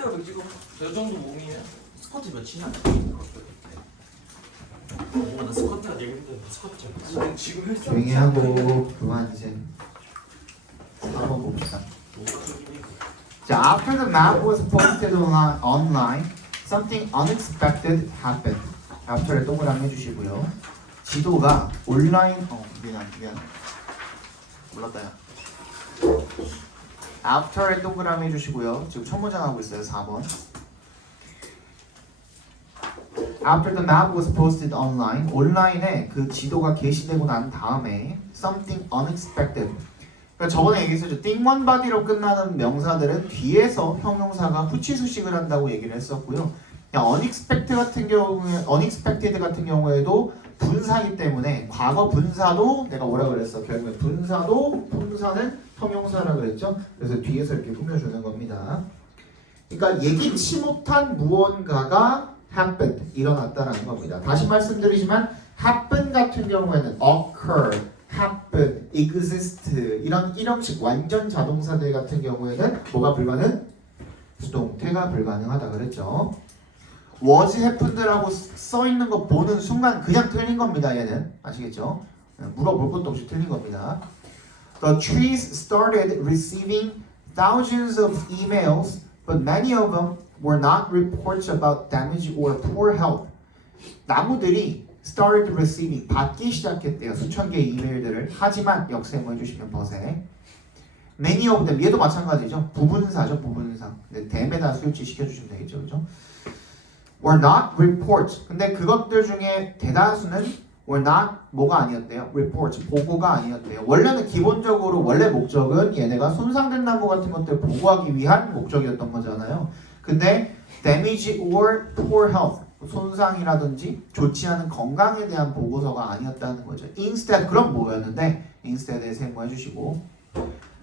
상태가 지금 저 정도 몸이면 스쿼트 몇이냐? 나 스쿼트가 되게 힘들어. 스쿼트. 지금 헬스 조용히 하고 그만 이제 한번 봅시다. 자, after the map was posted online, something unexpected happened. after를 동그라미 해주시고요. 지도가 온라인 미안 몰랐다 야. after에 동그라미 해주시고요. 지금 첫 문장 하고 있어요. 4번. After the map was posted online, 온라인에 그 지도가 게시되고 난 다음에 something unexpected. 그러니까 저번에 얘기했었죠. think one body로 끝나는 명사들은 뒤에서 형용사가 후치수식을 한다고 얘기를 했었고요. unexpected 같은 경우에도 분사이기 때문에 과거 분사도 내가 뭐라 그랬어? 결국에 분사도 품사는 형용사라 그랬죠. 그래서 뒤에서 이렇게 꾸며주는 겁니다. 그러니까 예기치 못한 무언가가 happened, 일어났다라는 겁니다. 다시 말씀드리지만 happen 같은 경우에는 occur, happen, exist 이런 일형식 완전 자동사들 같은 경우에는 뭐가 불가능? 수동태가 불가능하다 그랬죠. was happened라고 써있는 거 보는 순간 그냥 틀린 겁니다. 얘는 아시겠죠? 물어볼 것도 없이 틀린 겁니다. The trees started receiving thousands of emails, but many of them were not reports about damage or poor health. 나무들이 started receiving, 받기 시작했대요. 수천 개의 이메일들을. 하지만 역세모 해주시면 버세. Many of them, 얘도 마찬가지죠. 부분사죠, 부분사. 근데 댐에다 수일치 시켜주시면 되겠죠, 그죠? Were not reports. 근데 그것들 중에 대다수는 were not 뭐가 아니었대요? reports, 보고가 아니었대요. 원래는 기본적으로 원래 목적은 얘네가 손상된 나무 같은 것들 보고하기 위한 목적이었던 거잖아요. 근데 damage or poor health, 손상이라든지 좋지 않은 건강에 대한 보고서가 아니었다는 거죠. instead, 그럼 뭐였는데? instead에 세모해 주시고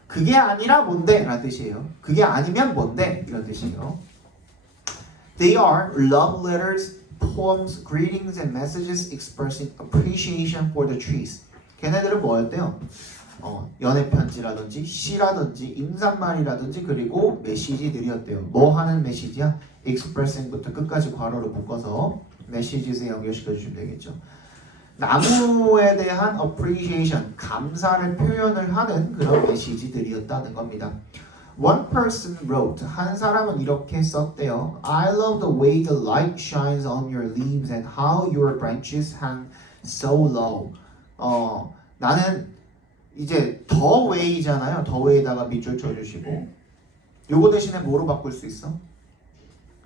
그게 아니라 뭔데? 라는 뜻이에요. 그게 아니면 뭔데? 이런 뜻이에요. They are love letters, poems, greetings, and messages expressing appreciation for the trees. 걔네들은 뭐였대요? 연애 편지라든지 시라든지 인사말이라든지 그리고 메시지들이었대요. 뭐 하는 메시지야? expressing부터 끝까지 괄호로 묶어서 messages에 연결시켜 주시면 되겠죠. 나무에 대한 appreciation, 감사를 표현을 하는 그런 메시지들이었다는 겁니다. One person wrote, 한 사람은 이렇게 썼대요. I love the way the light shines on your leaves and how your branches hang so low. 나는 이제 the way잖아요. the way에다가 밑줄 쳐주시고 요거 대신에 뭐로 바꿀 수 있어?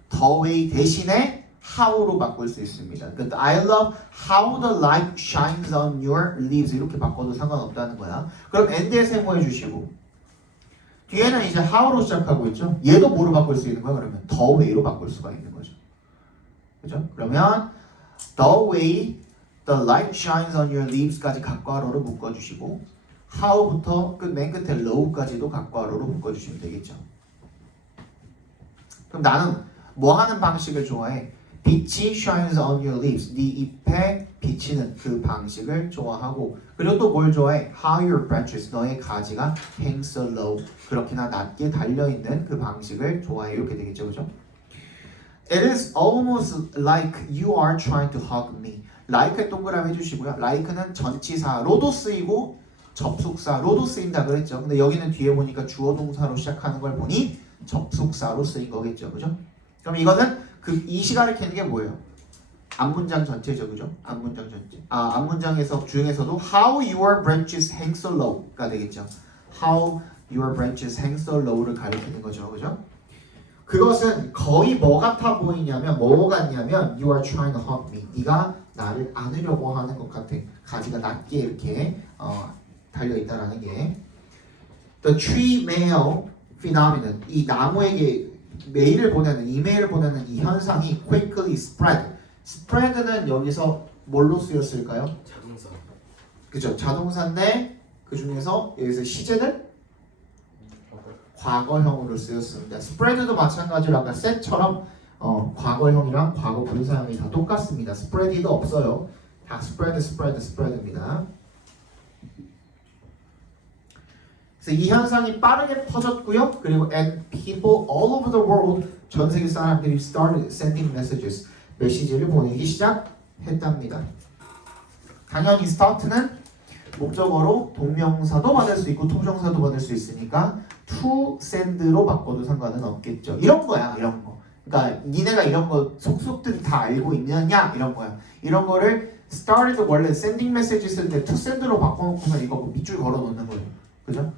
the way 대신에 how로 바꿀 수 있습니다. 그러니까 I love how the light shines on your leaves 이렇게 바꿔도 상관없다는 거야. 그럼 and에 세모해 주시고 뒤에는 이제 how로 시작하고 있죠. 얘도 뭐로 바꿀 수 있는 거야? 그러면 the way로 바꿀 수가 있는 거죠. 그죠? 그러면 the way the light shines on your leaves까지 각괄호로 묶어주시고 how부터 맨 끝에 low까지도 각괄호로 묶어주시면 되겠죠. 그럼 나는 뭐 하는 방식을 좋아해? 빛이 shines on your leaves, 네 잎에 비치는 그 방식을 좋아하고 그리고 또 뭘 좋아해? How your branches, 너의 가지가 hang so low, 그렇게나 낮게 달려있는 그 방식을 좋아해. 이렇게 되겠죠, 그죠? It is almost like you are trying to hug me. like에 동그라미 해주시고요. like는 전치사로도 쓰이고 접속사로도 쓰인다 그랬죠. 근데 여기는 뒤에 보니까 주어 동사로 시작하는 걸 보니 접속사로 쓰인 거겠죠, 그죠? 그럼 이거는 이 시간을 캐는 게 뭐예요? 앞문장 전체죠, 그죠? 앞문장 전체. 앞문장에서 중에서도 how your branches hang so low가 되겠죠. how your branches hang so low를 가리키는 거죠, 그죠? 그것은 거의 뭐 같아 보이냐면 뭐 같냐면 you are trying to hug me. 네가 나를 안으려고 하는 것 같아. 가지가 낮게 이렇게 달려 있다라는 게 the tree mail phenomenon. 이 나무에게 메일을 보내는 이메일을 보내는 이 현상이 quickly spread. spread는 여기서 뭘로 쓰였을까요? 자동사. 그죠? 자동사인데 그 중에서 여기서 시제는 과거형으로 쓰였습니다. spread도 마찬가지로 아까 set처럼 과거형이랑 과거 분사형이 다 똑같습니다. spread도 없어요. 다 spread입니다. 그래서 이 현상이 빠르게 퍼졌고요. 그리고 and people all over the world 전 세계 사람들이 started sending messages. 메시지를 보내기 시작했답니다. 당연히 start는 목적어로 동명사도 받을 수 있고 투부정사도 받을 수 있으니까 to send로 바꿔도 상관은 없겠죠. 이런 거야, 이런 거. 그러니까 니네가 이런 거 속속들이 다 알고 있느냐 이런 거야. 이런 거를 started 원래 sending message 쓸 때 to send로 바꿔놓고서 이거 밑줄 걸어놓는 거예요. 그죠?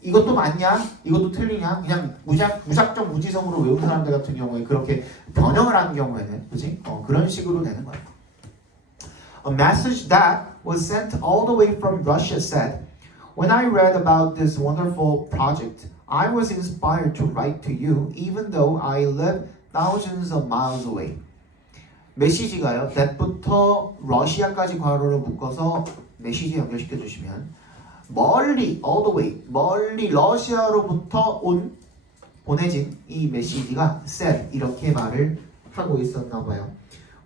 이것도 맞냐? 이것도 틀리냐? 그냥 무작정 무지성으로 외운 사람들 같은 경우에 그렇게 변형을 하는 경우에는, 그지? 그런 식으로 되는 거야. A message that was sent all the way from Russia said, "When I read about this wonderful project, I was inspired to write to you, even though I live thousands of miles away." 메시지가요. that부터 러시아까지 괄호를 묶어서 메시지 연결시켜 주시면 멀리 all the way 멀리 러시아로부터 보내진 이 메시지가 said 이렇게 말을 하고 있었나 봐요.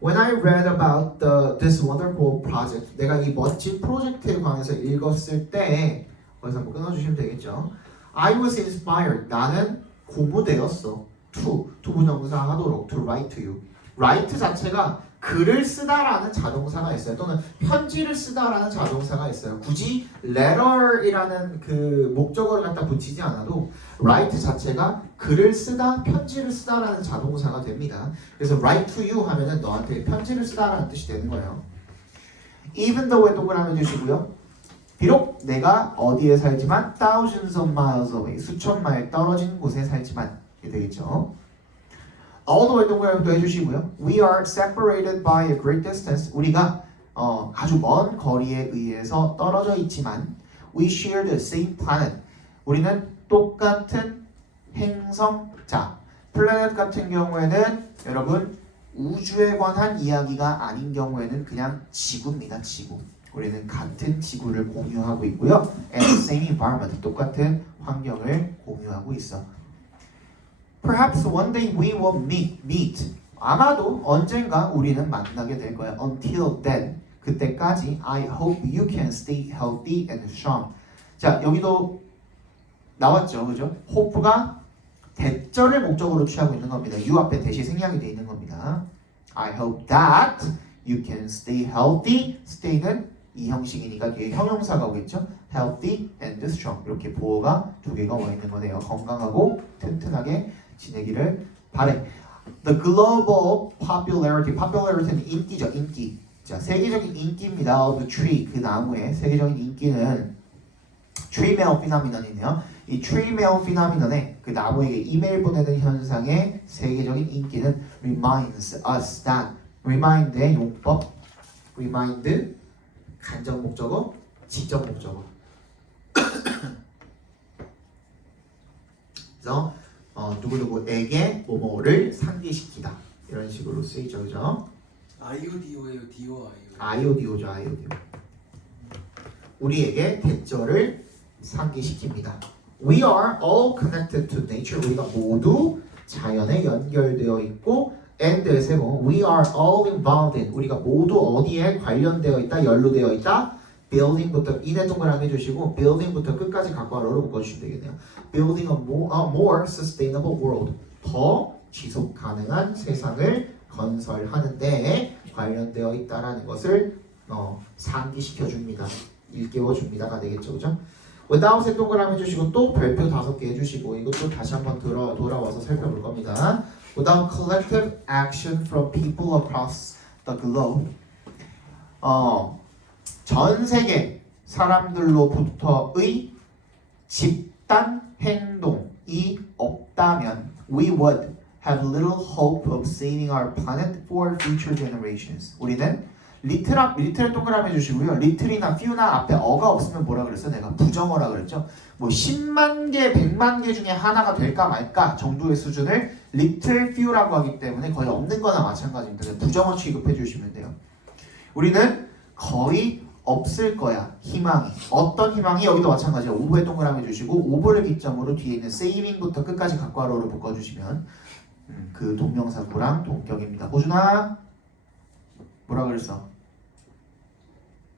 When I read about this wonderful project, 내가 이 멋진 프로젝트에 관해서 읽었을 때 거기서 한번 끊어주시면 되겠죠. I was inspired. 나는 고무되었어. to 부정사 하도록 to write to you. write 자체가 글을 쓰다라는 자동사가 있어요. 또는 편지를 쓰다라는 자동사가 있어요. 굳이 letter이라는 그 목적어를 갖다 붙이지 않아도 write 자체가 글을 쓰다, 편지를 쓰다라는 자동사가 됩니다. 그래서 write to you 하면은 너한테 편지를 쓰다라는 뜻이 되는 거예요. Even though에 동그라미 주시고요. 비록 내가 어디에 살지만 thousands of miles away, 수천 마일 떨어진 곳에 살지만 이게 되겠죠. all the way 동그라미도 해주시고요. We are separated by a great distance. 우리가 아주 먼 거리에 의해서 떨어져 있지만 we share the same planet. 우리는 똑같은 행성자. 플래닛 같은 경우에는 여러분 우주에 관한 이야기가 아닌 경우에는 그냥 지구입니다. 지구. 우리는 같은 지구를 공유하고 있고요. And the same environment. 똑같은 환경을 공유하고 있어. Perhaps one day we will meet. 아마도 언젠가 우리는 만나게 될 거야. Until then, 그때까지 I hope you can stay healthy and strong. 자, 여기도 나왔죠, 그죠? hope가 대절을 목적으로 취하고 있는 겁니다. you 앞에 대시 생략이 돼 있는 겁니다. I hope that you can stay healthy. stay는 이 형식이니까 뒤에 형용사가 오겠죠. healthy and strong. 이렇게 보어가 두 개가 와 있는 거네요. 건강하고 튼튼하게 지내기를 바래. The global popularity는 인기죠, 인기. 자, 세계적인 인기입니다. of the tree, 그 나무의 세계적인 인기는 tree male phenomenon이네요. 이 tree male phenomenon의 그 나무에게 이메일 보내는 현상의 세계적인 인기는 reminds us that. remind의 용법, remind 간접 목적어, 직접 목적어. 그래서 누구누구에게 뭐뭐를 상기시키다 이런 식으로 쓰이죠, 그죠? 아이오디오예요, 디오 아이오디오죠, 아이오디오. 우리에게 대절을 상기시킵니다. We are all connected to nature. 우리가 모두 자연에 연결되어 있고, and 세모 we are all involved in. 우리가 모두 어디에 관련되어 있다, 연루되어 있다. building부터 인의 동그라미 해주시고 building부터 끝까지 각괄호로 묶어주시면 되겠네요. building a more sustainable world. 더 지속 가능한 세상을 건설하는 데에 관련되어 있다라는 것을 상기시켜 줍니다. 일깨워 줍니다가 되겠죠, 그죠? without 동그라미 해주시고 또 별표 5개 해주시고 이것도 다시 한번 돌아와서 살펴볼 겁니다. without collective action from people across the globe. 전 세계 사람들로부터의 집단 행동이 없다면 we would have little hope of saving our planet for future generations. 우리는 리틀 동그라미 해주시고요. 리틀이나 few나 앞에 어가 없으면 뭐라 그랬어? 내가 부정어라 그랬죠. 뭐 10만 개, 100만 개 중에 하나가 될까 말까 정도의 수준을 little few라고 하기 때문에 거의 없는 거나 마찬가지입니다. 부정어 취급해 주시면 돼요. 우리는 거의 없을 거야. 희망이. 어떤 희망이? 여기도 마찬가지예요. 오브에 동그라미 주시고 오브를 기점으로 뒤에 있는 saving부터 끝까지 각괄호로 묶어주시면 그 동명사구랑 동격입니다. 호준아 뭐라 그랬어?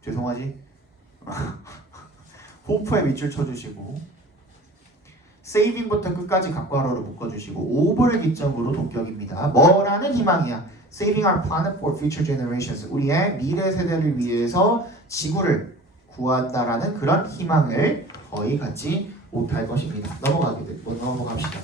죄송하지? 호프에 밑줄 쳐주시고 saving부터 끝까지 각괄호로 묶어주시고 over를 기점으로 동격입니다. 뭐라는 희망이야? Saving our planet for future generations. 우리의 미래 세대를 위해서 지구를 구한다라는 그런 희망을 거의 갖지 못할 것입니다. 넘어갑시다.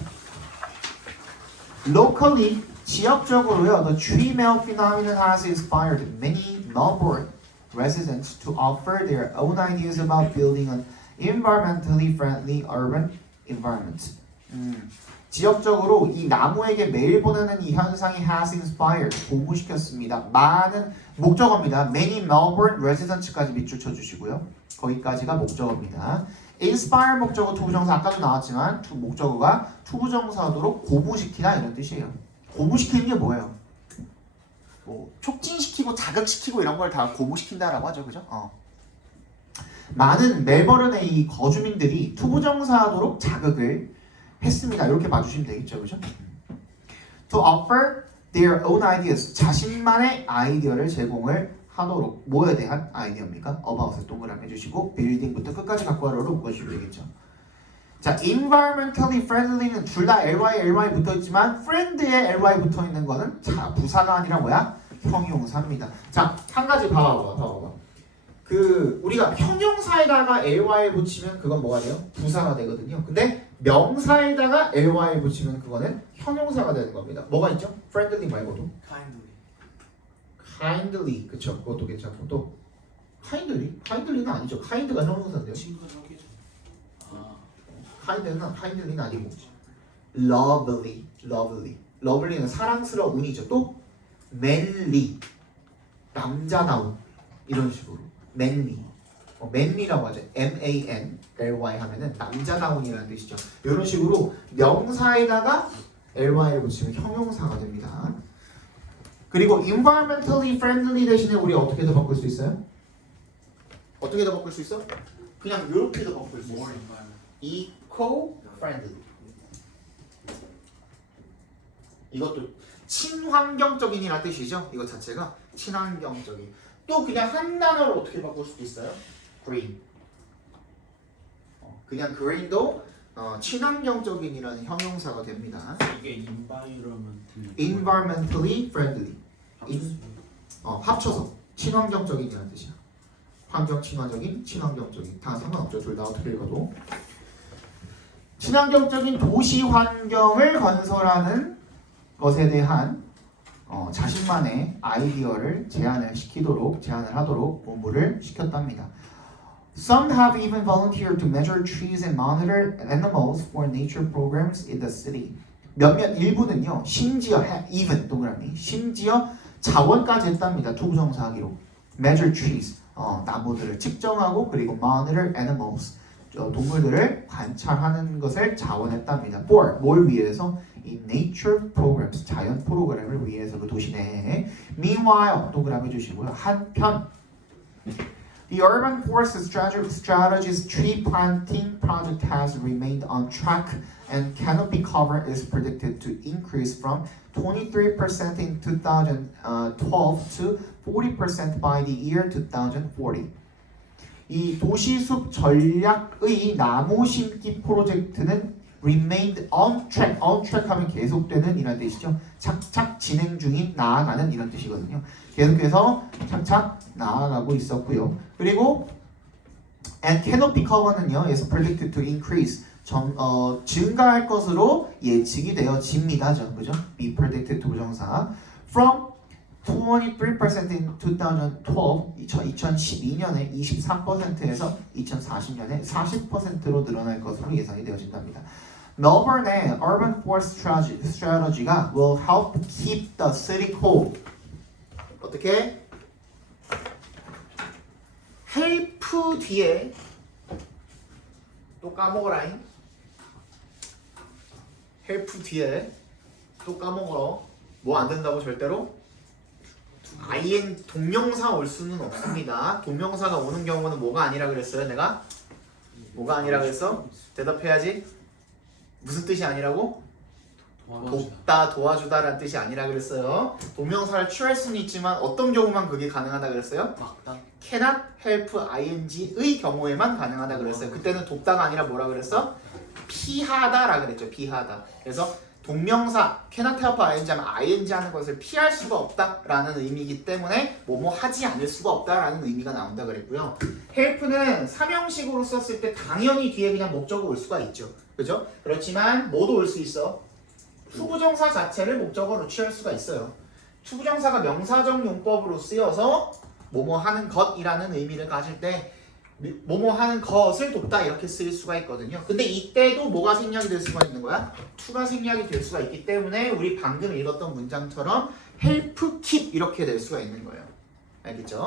Locally, 지역적으로요, the tree melt phenomenon has inspired many Melbourne residents to offer their own ideas about building an environmentally friendly urban environment. 지역적으로 이 나무에게 매일 보내는 이 현상이 has inspired, 고무시켰습니다. 많은 목적어입니다. Many Melbourne residents까지 밑줄 쳐주시고요. 거기까지가 목적어입니다. inspire 목적어 투부정사 아까도 나왔지만 목적어가 투부정사도로 고무시키다 이런 뜻이에요. 고무시키는 게 뭐예요? 뭐 촉진시키고 자극시키고 이런 걸 다 고무시킨다라고 하죠, 그죠? 많은 멜버른의 이 거주민들이 투부정사도록 자극을 했습니다. 이렇게 봐주시면 되겠죠, 그죠? To offer their own ideas, 자신만의 아이디어를 제공을 하도록 뭐에 대한 아이디어입니까? about에 동그라미 해주시고 building부터 끝까지 각괄호로 묶어주시면 되겠죠. 자, environmentally friendly는 둘 다 ly 붙어있지만 friend에 ly 붙어있는 거는 자 부사가 아니라 뭐야? 형용사입니다. 자, 한 가지 봐봐. 그 우리가 형용사에다가 ly 붙이면 그건 뭐가 돼요? 부사가 되거든요. 근데 명사에다가 ly 붙이면 그거는 형용사가 되는 겁니다. 뭐가 있죠? friendly 말고도 kindly, 그쵸? 그것도 괜찮고 또 kindly는 아니죠. kind가 형용사인데요. kindly는 아니고 lovely는 사랑스러운이죠. 또 manly, 남자다운 이런 식으로 manly라고 하죠. manly 하면은 남자다운이라는 뜻이죠. 이런 식으로 명사에다가 ly를 붙이면 형용사가 됩니다. 그리고 environmentally friendly 대신에 우리 어떻게 더 바꿀 수 있어요? 어떻게 더 바꿀 수 있어? 그냥 이렇게 더 바꿀 수 있어. eco-friendly. 이것도 친환경적인이라는 뜻이죠. 이거 자체가 친환경적인. 또 그냥 한 단어로 어떻게 바꿀 수도 있어요? green. 그냥 green도 친환경적인이라는 형용사가 됩니다. 이게 environmentally friendly. 합쳐서 친환경적인이라는 뜻이야. 환경 친화적인, 친환경적인 다 상관없죠. 둘 다 어떻게 읽어도. 친환경적인 도시 환경을 건설하는 것에 대한 자신만의 아이디어를 제안을 하도록 공부를 시켰답니다. Some have even volunteered to measure trees and monitor animals for nature programs in the city. 일부는요, 심지어 자원까지 했답니다. 투부정사하기로. Measure trees, 나무들을 측정하고 그리고 monitor animals, 동물들을 관찰하는 것을 자원했답니다. For, 뭘 위해서? 이 nature programs, 자연 프로그램을 위해서 그 도시 내에. Meanwhile, 동그라미 주시고요. 한편 The Urban Forest Strategies tree planting project has remained on track and canopy cover is predicted to increase from 23% in 2012 to 40% by the year 2040. 이 도시숲 전략의 나무 심기 프로젝트는 remained on track 하면 계속되는 이런 뜻이죠. 착착 진행 중인, 나아가는 이런 뜻이거든요. 계속해서 착착 나아가고 있었고요. 그리고 and canopy cover는요, is predicted to increase, 증가할 것으로 예측이 되어집니다죠. 그죠? be predicted to 부정사. from 23% in 2012년에 23%에서 2040년에 40%로 늘어날 것으로 예상이 되어진답니다. 멜버른의 Urban Forest Strategy가 will help keep the city cool. 어떻게? help 뒤에 또 까먹어라잉. help 뒤에 또 까먹어. 뭐 안 된다고 절대로? 동명사 올 수는 없습니다. 동명사가 오는 경우는 뭐가 아니라 그랬어요? 내가? 뭐가 아니라 그랬어? 대답해야지. 무슨 뜻이 아니라고? 돕다, 도와주다라는 뜻이 아니라 그랬어요. 동명사를 취할 수는 있지만 어떤 경우만 그게 가능하다 그랬어요? cannot help ing의 경우에만 가능하다 그랬어요. 그때는 돕다가 아니라 뭐라 그랬어? 피하다라 그랬죠. 피하다. 그래서 동명사 cannot help ing 하면 ing 하는 것을 피할 수가 없다라는 의미이기 때문에 뭐뭐 하지 않을 수가 없다라는 의미가 나온다 그랬고요. help는 삼형식으로 썼을 때 당연히 뒤에 그냥 목적어 올 수가 있죠. 그죠? 그렇지만 뭐도 올 수 있어? 투부정사 자체를 목적어로 취할 수가 있어요. 투부정사가 명사적 용법으로 쓰여서 뭐뭐 하는 것이라는 의미를 가질 때 뭐뭐 하는 것을 돕다 이렇게 쓰일 수가 있거든요. 근데 이때도 뭐가 생략이 될 수가 있는 거야? to가 생략이 될 수가 있기 때문에 우리 방금 읽었던 문장처럼 help keep 이렇게 될 수가 있는 거예요. 알겠죠?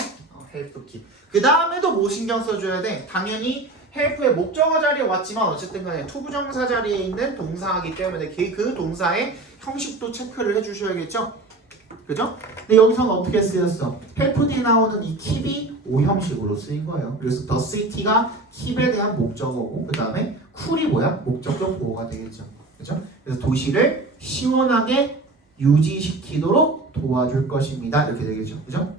help keep. 그 다음에도 뭐 신경 써줘야 돼? 당연히 help의 목적어 자리에 왔지만 어쨌든 간에 투부정사 자리에 있는 동사이기 때문에 그 동사의 형식도 체크를 해주셔야겠죠? 그죠? 근데 여기서는 어떻게 쓰였어? help 뒤에 나오는 이 keep이 오형식으로 쓰인 거예요. 그래서 the city가 keep에 대한 목적어고 그 다음에 cool이 뭐야? 목적격 보호가 되겠죠. 그죠? 그래서 도시를 시원하게 유지시키도록 도와줄 것입니다. 이렇게 되겠죠. 그죠?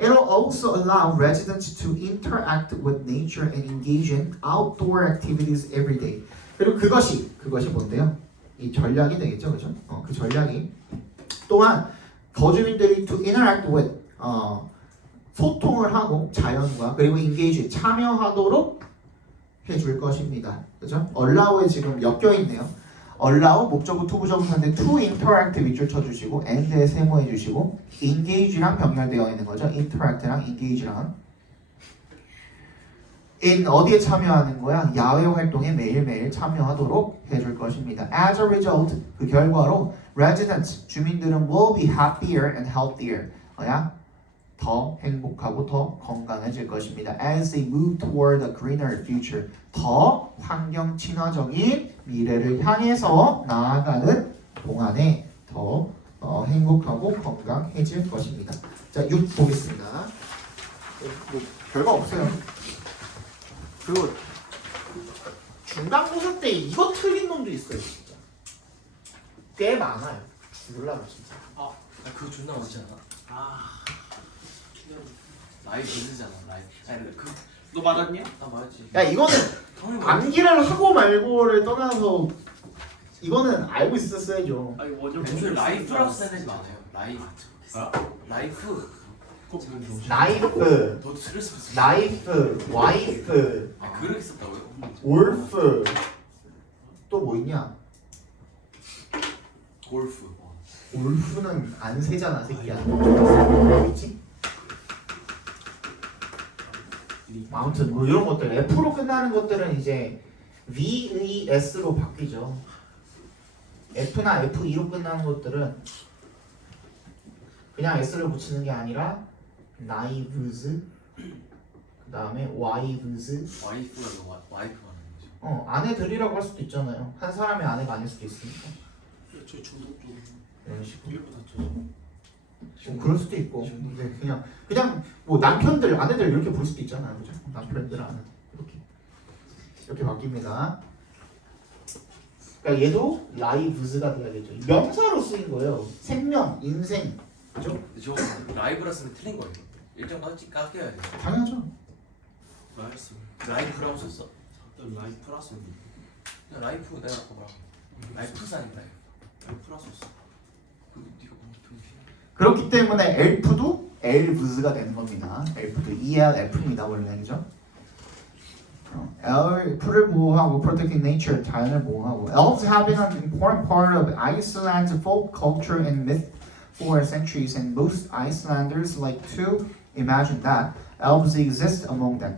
It'll also allow residents to interact with nature and engage in outdoor activities every day. 그리고 그것이 뭔데요? 이 전략이 되겠죠, 그죠? 그 전략이 또한 거주민들이 to interact with 소통을 하고 자연과 그리고 engage 참여하도록 해줄 것입니다, 그죠? allow에 지금 엮여 있네요. allow 목적어 투부정사인데 to interact 밑줄 쳐주시고 and에 세모해 주시고 engage랑 병렬되어 있는 거죠. interact랑 engage랑 in 어디에 참여하는 거야? 야외 활동에 매일매일 참여하도록 해줄 것입니다. As a result 그 결과로 residents 주민들은 will be happier and healthier 더 행복하고 더 건강해질 것입니다. As they move toward a greener future 더 환경 친화적인 미래를 향해서 나아가는 동안에 더 행복하고 건강해질 것입니다. 자, 6 보겠습니다. 뭐 별거 없어요. 그리고 중간고사 때 이거 틀린 놈도 있어요, 진짜. 꽤 많아요. 몰라요, 진짜. 그거 존나 많지 않아? 라이브 쓰잖아. 라이브. 아니 너 맞았냐? 맞지. 야, 이거는 암기를 하고 말고를 떠나서 이거는 알고 있었어야죠. 아니 원형 애초에 라이프라고 쓰는 애들 많아요. 라이프. 나이프, 더 스트레스 받았어. 나이프, 와이프, 그렇게 썼다고요? wolf 또 뭐 있냐? 골프. wolf는 안 세잖아, 새끼야. 뭐 있지? 아무튼 뭐 이런 것들 F로 끝나는 것들은 이제 V의 S로 바뀌죠. F나 F2로 끝나는 것들은 그냥 S를 붙이는 게 아니라 knives 그 다음에 wives 와이프가 와이프 하는 거죠. 아내들이라고 할 수도 있잖아요. 한 사람의 아내가 아닐 수도 있으니까 저희 중독 좀 이런 식으로. 일본 다쳐. 그럴 수도 있고 근데 그냥 뭐 남편들 아내들 이렇게 부를 수도 있잖아요, 그죠? 남편들 아내 이렇게 바뀝니다. 그러니까 얘도 라이브즈가 돼야겠죠. 명사로 쓰인 거예요. 생명, 인생, 그죠? 근데 저거 라이브라 쓰면 틀린 거예요. 일정까지 깎여야 돼. 당연하죠. 나이스. 라이프라고 썼어. 라이프 플러스 그냥 라이프 내가 아까 뭐라고. 라이프사니까 라이프. 라이프 플러스. 그 네가 뭐 병신. 그렇기 때문에 엘프도 엘브즈가 되는 겁니다. 엘프도 ELF입니다, 원래, 그죠? 엘프를 보호하고 protecting nature, 자연을 보호하고. Elves have been an important part of Iceland's folk culture and myth for centuries, and most Icelanders like to imagine that elves exist among them.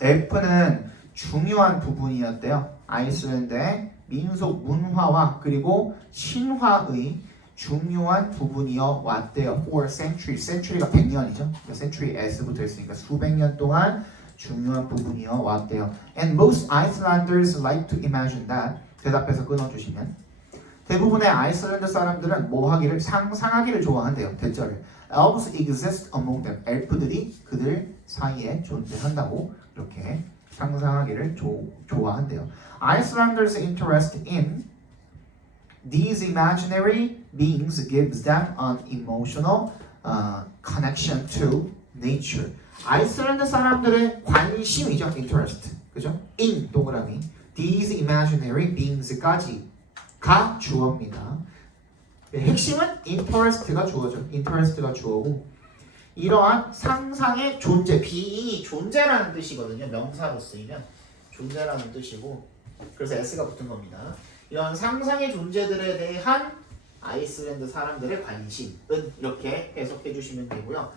엘프는 중요한 부분이었대요. 아이슬란드의 민속 문화와 그리고 신화의 중요한 부분이어 왔대요. For centuries, century가 100년이죠. century s부터 있으니까 수백 년 동안 중요한 부분이어 왔대요. And most Icelanders like to imagine that. 대답해서 끊어주시면 대부분의 아이슬란드 사람들은 뭐 하기를 상상하기를 좋아한대요. 대절을 Elves exist among them. 엘프들이 그들 사이에 존재한다고 이렇게 상상하기를 좋아한대요. Icelanders' interest in these imaginary beings gives them an emotional connection to nature. 아이슬란드 사람들의 관심이죠, interest, 그죠? in 동그라미 these imaginary beings까지가 주어입니다. 핵심은 interest가 주어죠. interest가 주어고 이러한 상상의 존재, being이 존재라는 뜻이거든요. 명사로 쓰이면 존재라는 뜻이고 그래서 s가 붙은 겁니다. 이런 상상의 존재들에 대한 아이슬란드 사람들의 관심은 이렇게 해석해 주시면 되고요.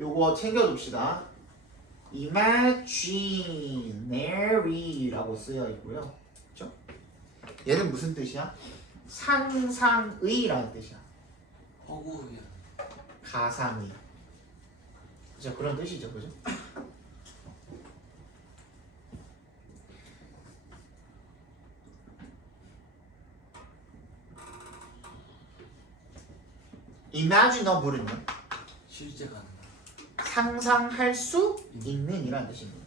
요거 챙겨둡시다. imaginary라고 쓰여 있고요. 그렇죠? 얘는 무슨 뜻이야? 상상의라는 뜻이야. 허구야. 가상의. 그죠? 그런 뜻이죠. 그죠? imaginable은요? 실제가 아니라. 상상할 수 있는 이라는 뜻입니다.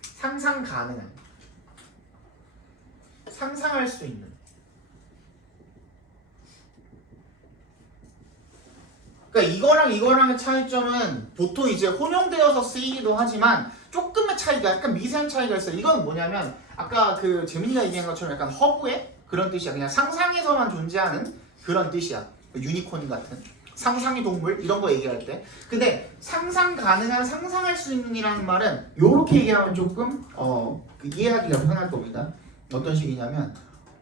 상상 가능한. 상상할 수 있는. 그러니까 이거랑의 차이점은 보통 이제 혼용되어서 쓰이기도 하지만 조금의 차이가 약간 미세한 차이가 있어요. 이건 뭐냐면 아까 그 재민이가 얘기한 것처럼 약간 허구의 그런 뜻이야. 그냥 상상에서만 존재하는 그런 뜻이야. 유니콘 같은 상상의 동물 이런 거 얘기할 때. 근데 상상 가능한 상상할 수 있는이라는 말은 요렇게 얘기하면 조금 이해하기가 편할 겁니다. 어떤 식이냐면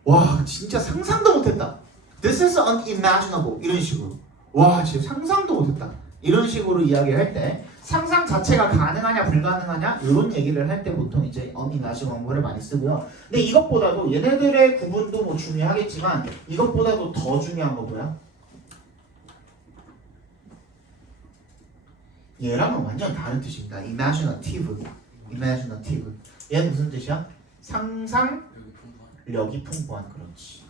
와 진짜 상상도 못했다. This is unimaginable 이런 식으로. 와 지금 상상도 못했다. 이런 식으로 이야기를 할 때 상상 자체가 가능하냐 불가능하냐 이런 얘기를 할 때 보통 이제 unimaginable을 많이 쓰고요. 근데 이것보다도 얘네들의 구분도 뭐 중요하겠지만 이것보다도 더 중요한 거 뭐야? 얘랑은 완전 다른 뜻입니다. imaginative. 얘는 무슨 뜻이야? 상상력이 풍부한 그렇지.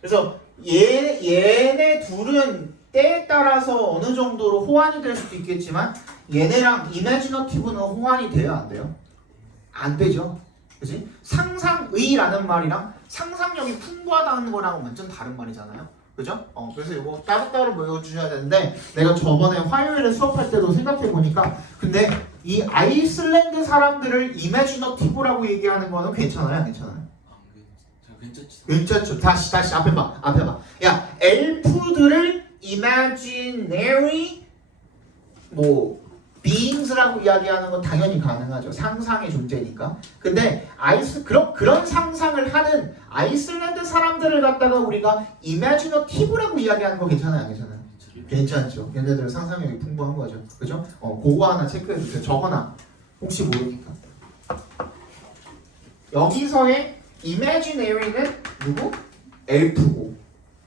그래서 얘네 둘은 때에 따라서 어느 정도로 호환이 될 수도 있겠지만 얘네랑 imaginative는 호환이 돼요, 안 돼요? 안 되죠. 그치? 상상의라는 말이랑 상상력이 풍부하다는 거랑은 완전 다른 말이잖아요. 그죠? 그래서 이거 따로따로 외워주셔야 되는데 내가 저번에 화요일에 수업할 때도 생각해보니까 근데 이 아이슬란드 사람들을 imaginative라고 얘기하는 거는 괜찮아요? 안 괜찮아요? 괜찮지. 괜찮죠. 다시 앞에 봐. 야, 엘프들을 imaginary beings라고 이야기하는 건 당연히 가능하죠. 상상의 존재니까. 근데 그런 상상을 하는 아이슬란드 사람들을 갖다가 우리가 imaginative라고 이야기하는 거 괜찮아요, 안 괜찮아요? 괜찮죠. 얘네들 상상력이 풍부한 거죠. 그죠? 그거 하나 체크해 주세요. 적어놔. 혹시 모르니까. 여기서의 imaginary는 누구? 엘프고.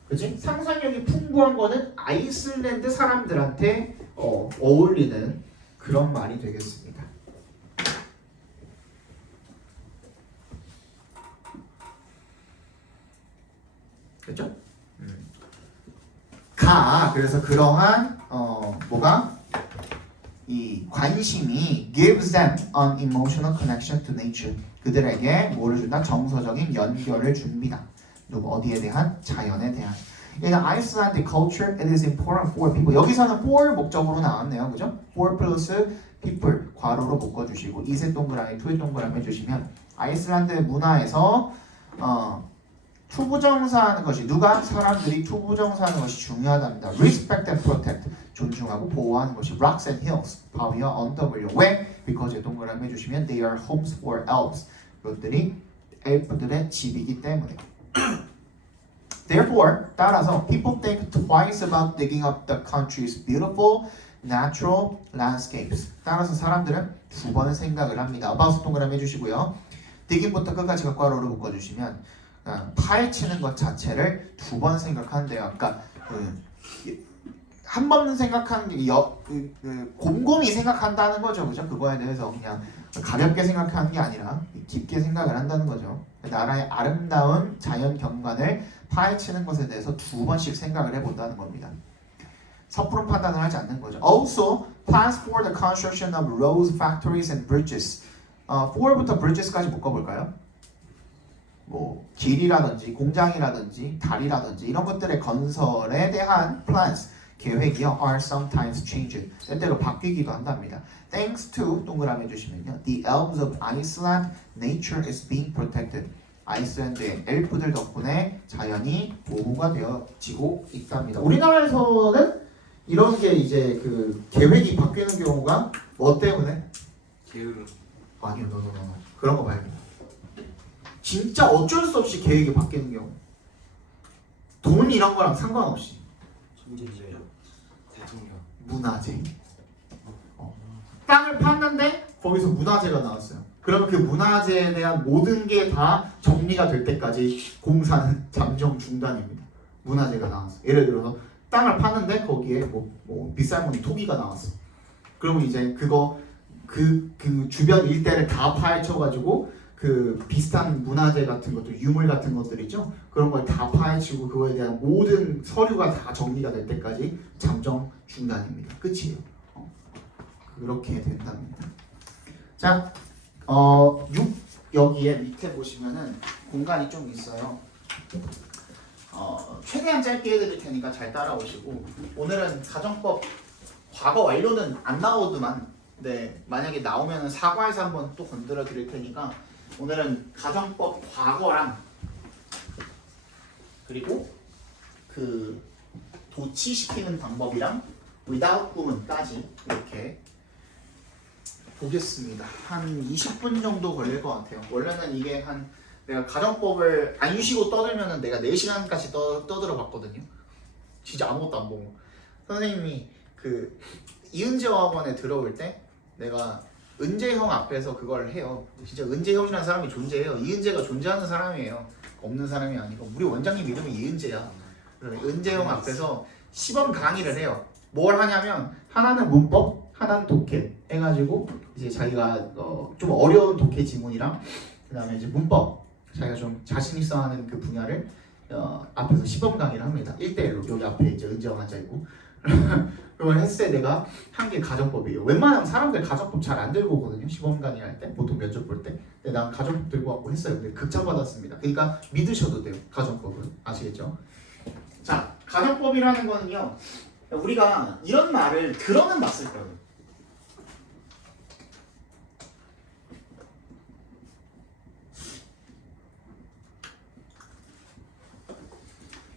그치? 상상력이 풍부한 거는 아이슬란드 사람들한테 어울리는 그런 말이 되겠습니다. 그렇죠? 그래서 그러한 이 관심이 gives them an emotional connection to nature. 그들에게 뭐를 준다? 정서적인 연결을 줍니다. 어디에 대한? 자연에 대한. In Icelandic culture, it is important for people. 여기서는 for 목적으로 나왔네요, 그죠? for plus people 괄호로 묶어주시고 이세 동그라미, 투의 동그라미 해주시면 아이슬란드 문화에서 투부정사하는 것이 누가? 사람들이 투부정사하는 것이 중요하답니다. Respect and protect 존중하고 보호하는 것이 Rocks and hills 바위와 언덕을요. 왜? Because 동그라미 해주시면 they are homes for elves. 그것들이 엘프들의 집이기 때문에. Therefore, 따라서 people think twice about digging up the country's beautiful natural landscapes. 따라서 사람들은 두 번은 생각을 합니다. About 동그라미 해주시고요. digging부터 끝까지 괄호로 묶어주시면 파헤치는 것 자체를 두 번 생각한대요. 그러니까 한 번 생각하는 게 곰곰이 생각한다는 거죠, 그죠? 그거에 대해서 그냥 가볍게 생각하는 게 아니라 깊게 생각을 한다는 거죠. 나라의 아름다운 자연 경관을 파헤치는 것에 대해서 두 번씩 생각을 해본다는 겁니다. 섣부른 판단을 하지 않는 거죠. Also, plans for the construction of roads, factories, and bridges. 4부터 bridges까지 묶어볼까요? 길이라든지 공장이라든지 다리라든지 이런 것들의 건설에 대한 plans 계획이요 are sometimes changed. 때때로 바뀌기도 한답니다. Thanks to 동그라미 해주시면요. The elves of Iceland, nature is being protected. 아이슬란드의 엘프들 덕분에 자연이 보호가 되어지고 있답니다. 우리나라에서는 이런 게 이제 그 계획이 바뀌는 경우가 뭐 때문에? 게으름. 아니요, no. 그런 거 말고. 진짜 어쩔 수 없이 계획이 바뀌는 경우. 돈 이런 거랑 상관없이. 문제제요. 대통령. 문화재. 땅을 팠는데 거기서 문화재가 나왔어요. 그러면 그 문화재에 대한 모든 게 다 정리가 될 때까지 공사는 잠정 중단입니다. 문화재가 나왔어. 예를 들어서 땅을 팠는데 거기에 뭐 빗살무늬 토기가 나왔어. 그러면 이제 그거 그 주변 일대를 다 파헤쳐가지고 그 비슷한 문화재 같은 것들, 유물 같은 것들이죠. 그런 걸 다 파헤치고 그거에 대한 모든 서류가 다 정리가 될 때까지 잠정 중단입니다. 끝이에요. 그렇게 된답니다. 자, 6 여기에 밑에 보시면은 공간이 좀 있어요. 최대한 짧게 해드릴 테니까 잘 따라오시고 오늘은 가정법 과거 완료는 안 나오더만 네 만약에 나오면은 사과해서 한번 또 건드려 드릴 테니까 오늘은 가정법 과거랑 그리고 그 도치시키는 방법이랑 without 구문까지 이렇게 보겠습니다. 한 20분 정도 걸릴 것 같아요. 원래는 이게 한 내가 가정법을 안 쉬고 떠들면은 내가 4시간까지 떠들어 봤거든요. 진짜 아무것도 안 보고. 선생님이 그 이은재 학원에 들어올 때 내가 은재 형 앞에서 그걸 해요. 진짜 은재 형이라는 사람이 존재해요. 이은재가 존재하는 사람이에요. 없는 사람이 아니고 우리 원장님 이름이 이은재야. 은재 형 앞에서 시범 강의를 해요. 뭘 하냐면 하나는 문법, 하나는 독해 해가지고 이제 자기가 좀 어려운 독해 지문이랑 그다음에 이제 문법 자기가 좀 자신 있어 하는 그 분야를 앞에서 시범 강의를 합니다. 1대1로 여기 앞에 이제 은재가 앉아 있고 그걸 했을 때 내가 한 게 가정법이에요. 웬만하면 사람들 가정법 잘 안 들고 오거든요. 시범 강의 할 때 보통 면접 볼 때. 근데 난 가정법 들고 왔고 했어요. 근데 극찬 받았습니다. 그러니까 믿으셔도 돼요. 가정법은 아시겠죠? 자, 가정법이라는 거는요. 우리가 이런 말을 들어는 봤을 거예요.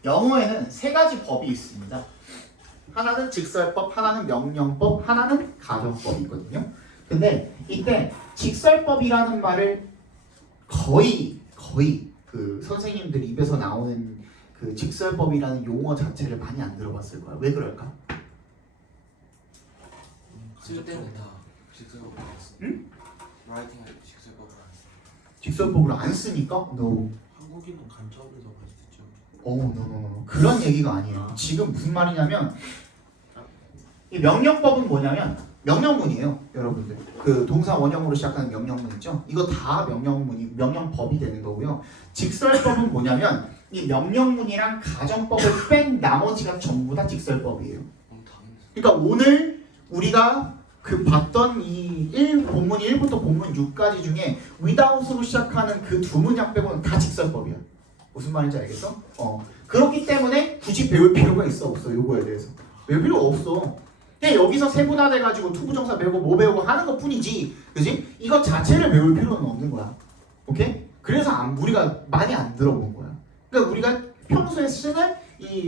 영어에는 3가지 법이 있습니다. 하나는 직설법, 하나는 명령법, 하나는 가정법이 있거든요. 근데 이때 직설법이라는 말을 거의 그 선생님들 입에서 나오는 그 직설법이라는 용어 자체를 많이 안 들어봤을 거야. 왜 그럴까? 쓸 때는 다 직설법을 안 써. 응? 라이팅 할 때 직설법을 안 써. 직설법을 안 쓰니까? No. 한국인은 간첩을 더 많이 듣죠. no. 그런 얘기가 아니에요. 지금 무슨 말이냐면 이 명령법은 뭐냐면 명령문이에요, 여러분들. 그 동사 원형으로 시작하는 명령문 있죠? 이거 다 명령법이 되는 거고요. 직설법은 뭐냐면 이 명령문이랑 가정법을 뺀 나머지가 전부 다 직설법이에요. 그러니까 오늘 우리가 그 봤던 이 본문 1부터 본문 6까지 중에 without으로 시작하는 그 2문장 빼고는 다 직설법이야. 무슨 말인지 알겠어? 그렇기 때문에 굳이 배울 필요가 있어 없어? 요거에 대해서 배울 필요가 없어. 그냥 여기서 세분화돼가지고 투부정사 배우고 뭐 배우고 하는 것 뿐이지, 그지? 이거 자체를 배울 필요는 없는 거야. 오케이? 그래서 우리가 많이 안 들어본 거야. 그러니까 우리가 평소에 쓰는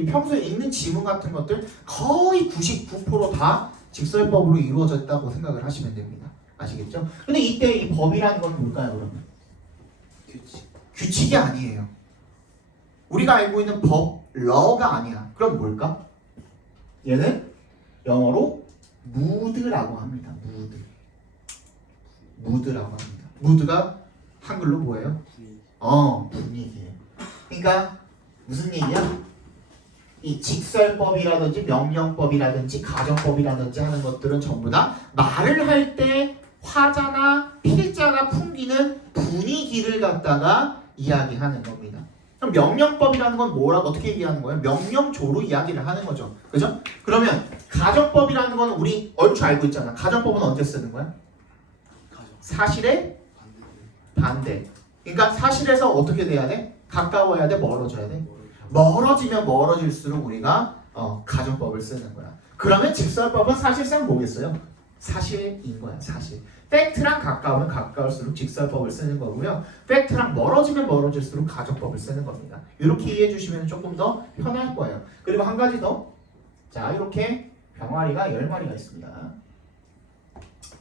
평소에 읽는 지문 같은 것들 거의 99% 다 직설법으로 이루어졌다고 생각을 하시면 됩니다. 아시겠죠? 근데 이때 이 법이라는 건 뭘까요, 그러면? 규칙이 아니에요. 우리가 알고 있는 법, law가 아니야. 그럼 뭘까? 얘는 영어로 mood라고 합니다. mood라고 합니다. mood가 한글로 뭐예요? 분위기예요. 그러니까 무슨 얘기야? 이 직설법이라든지 명령법이라든지 가정법이라든지 하는 것들은 전부 다 말을 할 때 화자나 필자가 풍기는 분위기를 갖다가 이야기하는 겁니다. 그럼 명령법이라는 건 뭐라고 어떻게 얘기하는 거예요? 명령조로 이야기를 하는 거죠. 그죠? 그러면 가정법이라는 건 우리 얼추 알고 있잖아. 가정법은 언제 쓰는 거야? 사실의 반대. 그러니까 사실에서 어떻게 돼야 돼? 가까워야 돼? 멀어져야 돼? 멀어지면 멀어질수록 우리가 가정법을 쓰는 거야. 그러면 직설법은 사실상 뭐겠어요? 사실인 거야, 사실. 팩트랑 가까우면 가까울수록 직설법을 쓰는 거고요. 팩트랑 멀어지면 멀어질수록 가정법을 쓰는 겁니다. 이렇게 이해해 주시면 조금 더 편할 거예요. 그리고 한 가지 더. 자, 이렇게 병아리가 10마리가 있습니다.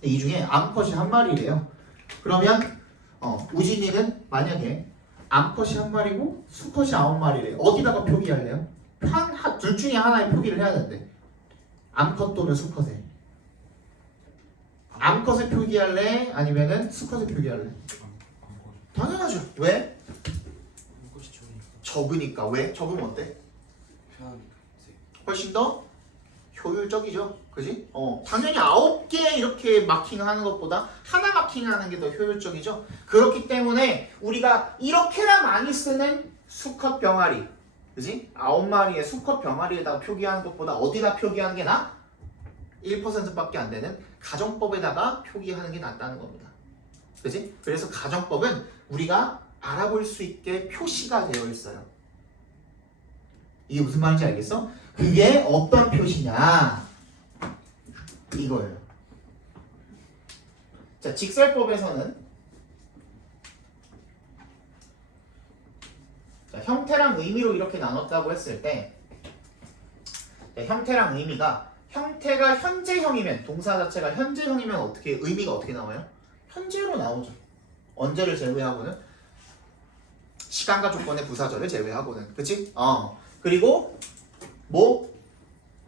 이 중에 암컷이 1마리래요. 그러면 우진이는 만약에 암컷이 1마리고 수컷이 9마리래요. 어디다가 표기할래요? 둘 중에 하나에 표기를 해야 되는데 암컷 또는 수컷에. 암컷에 표기할래? 아니면은 수컷에 표기할래? 당연하죠. 왜? 것이 좋으니까. 적으니까. 왜? 적으면 어때? 편하니까. 훨씬 더 효율적이죠. 그지? 당연히 9개 이렇게 마킹하는 것보다 하나 마킹하는 게 더 효율적이죠. 그렇기 때문에 우리가 이렇게나 많이 쓰는 수컷 병아리, 그지? 9마리의 수컷 병아리에다가 표기하는 것보다 어디다 표기하는 게 나아? 1%밖에 안 되는 가정법에다가 표기하는 게 낫다는 겁니다. 그지? 그래서 가정법은 우리가 알아볼 수 있게 표시가 되어 있어요. 이게 무슨 말인지 알겠어? 그게 어떤 표시냐? 이거예요. 자, 직설법에서는 자, 형태랑 의미로 이렇게 나눴다고 했을 때 자, 형태랑 의미가 형태가 현재형이면 동사 자체가 현재형이면 어떻게 의미가 어떻게 나와요? 현재로 나오죠. 언제를 제외하고는 시간과 조건의 부사절을 제외하고는 그치? 그리고 뭐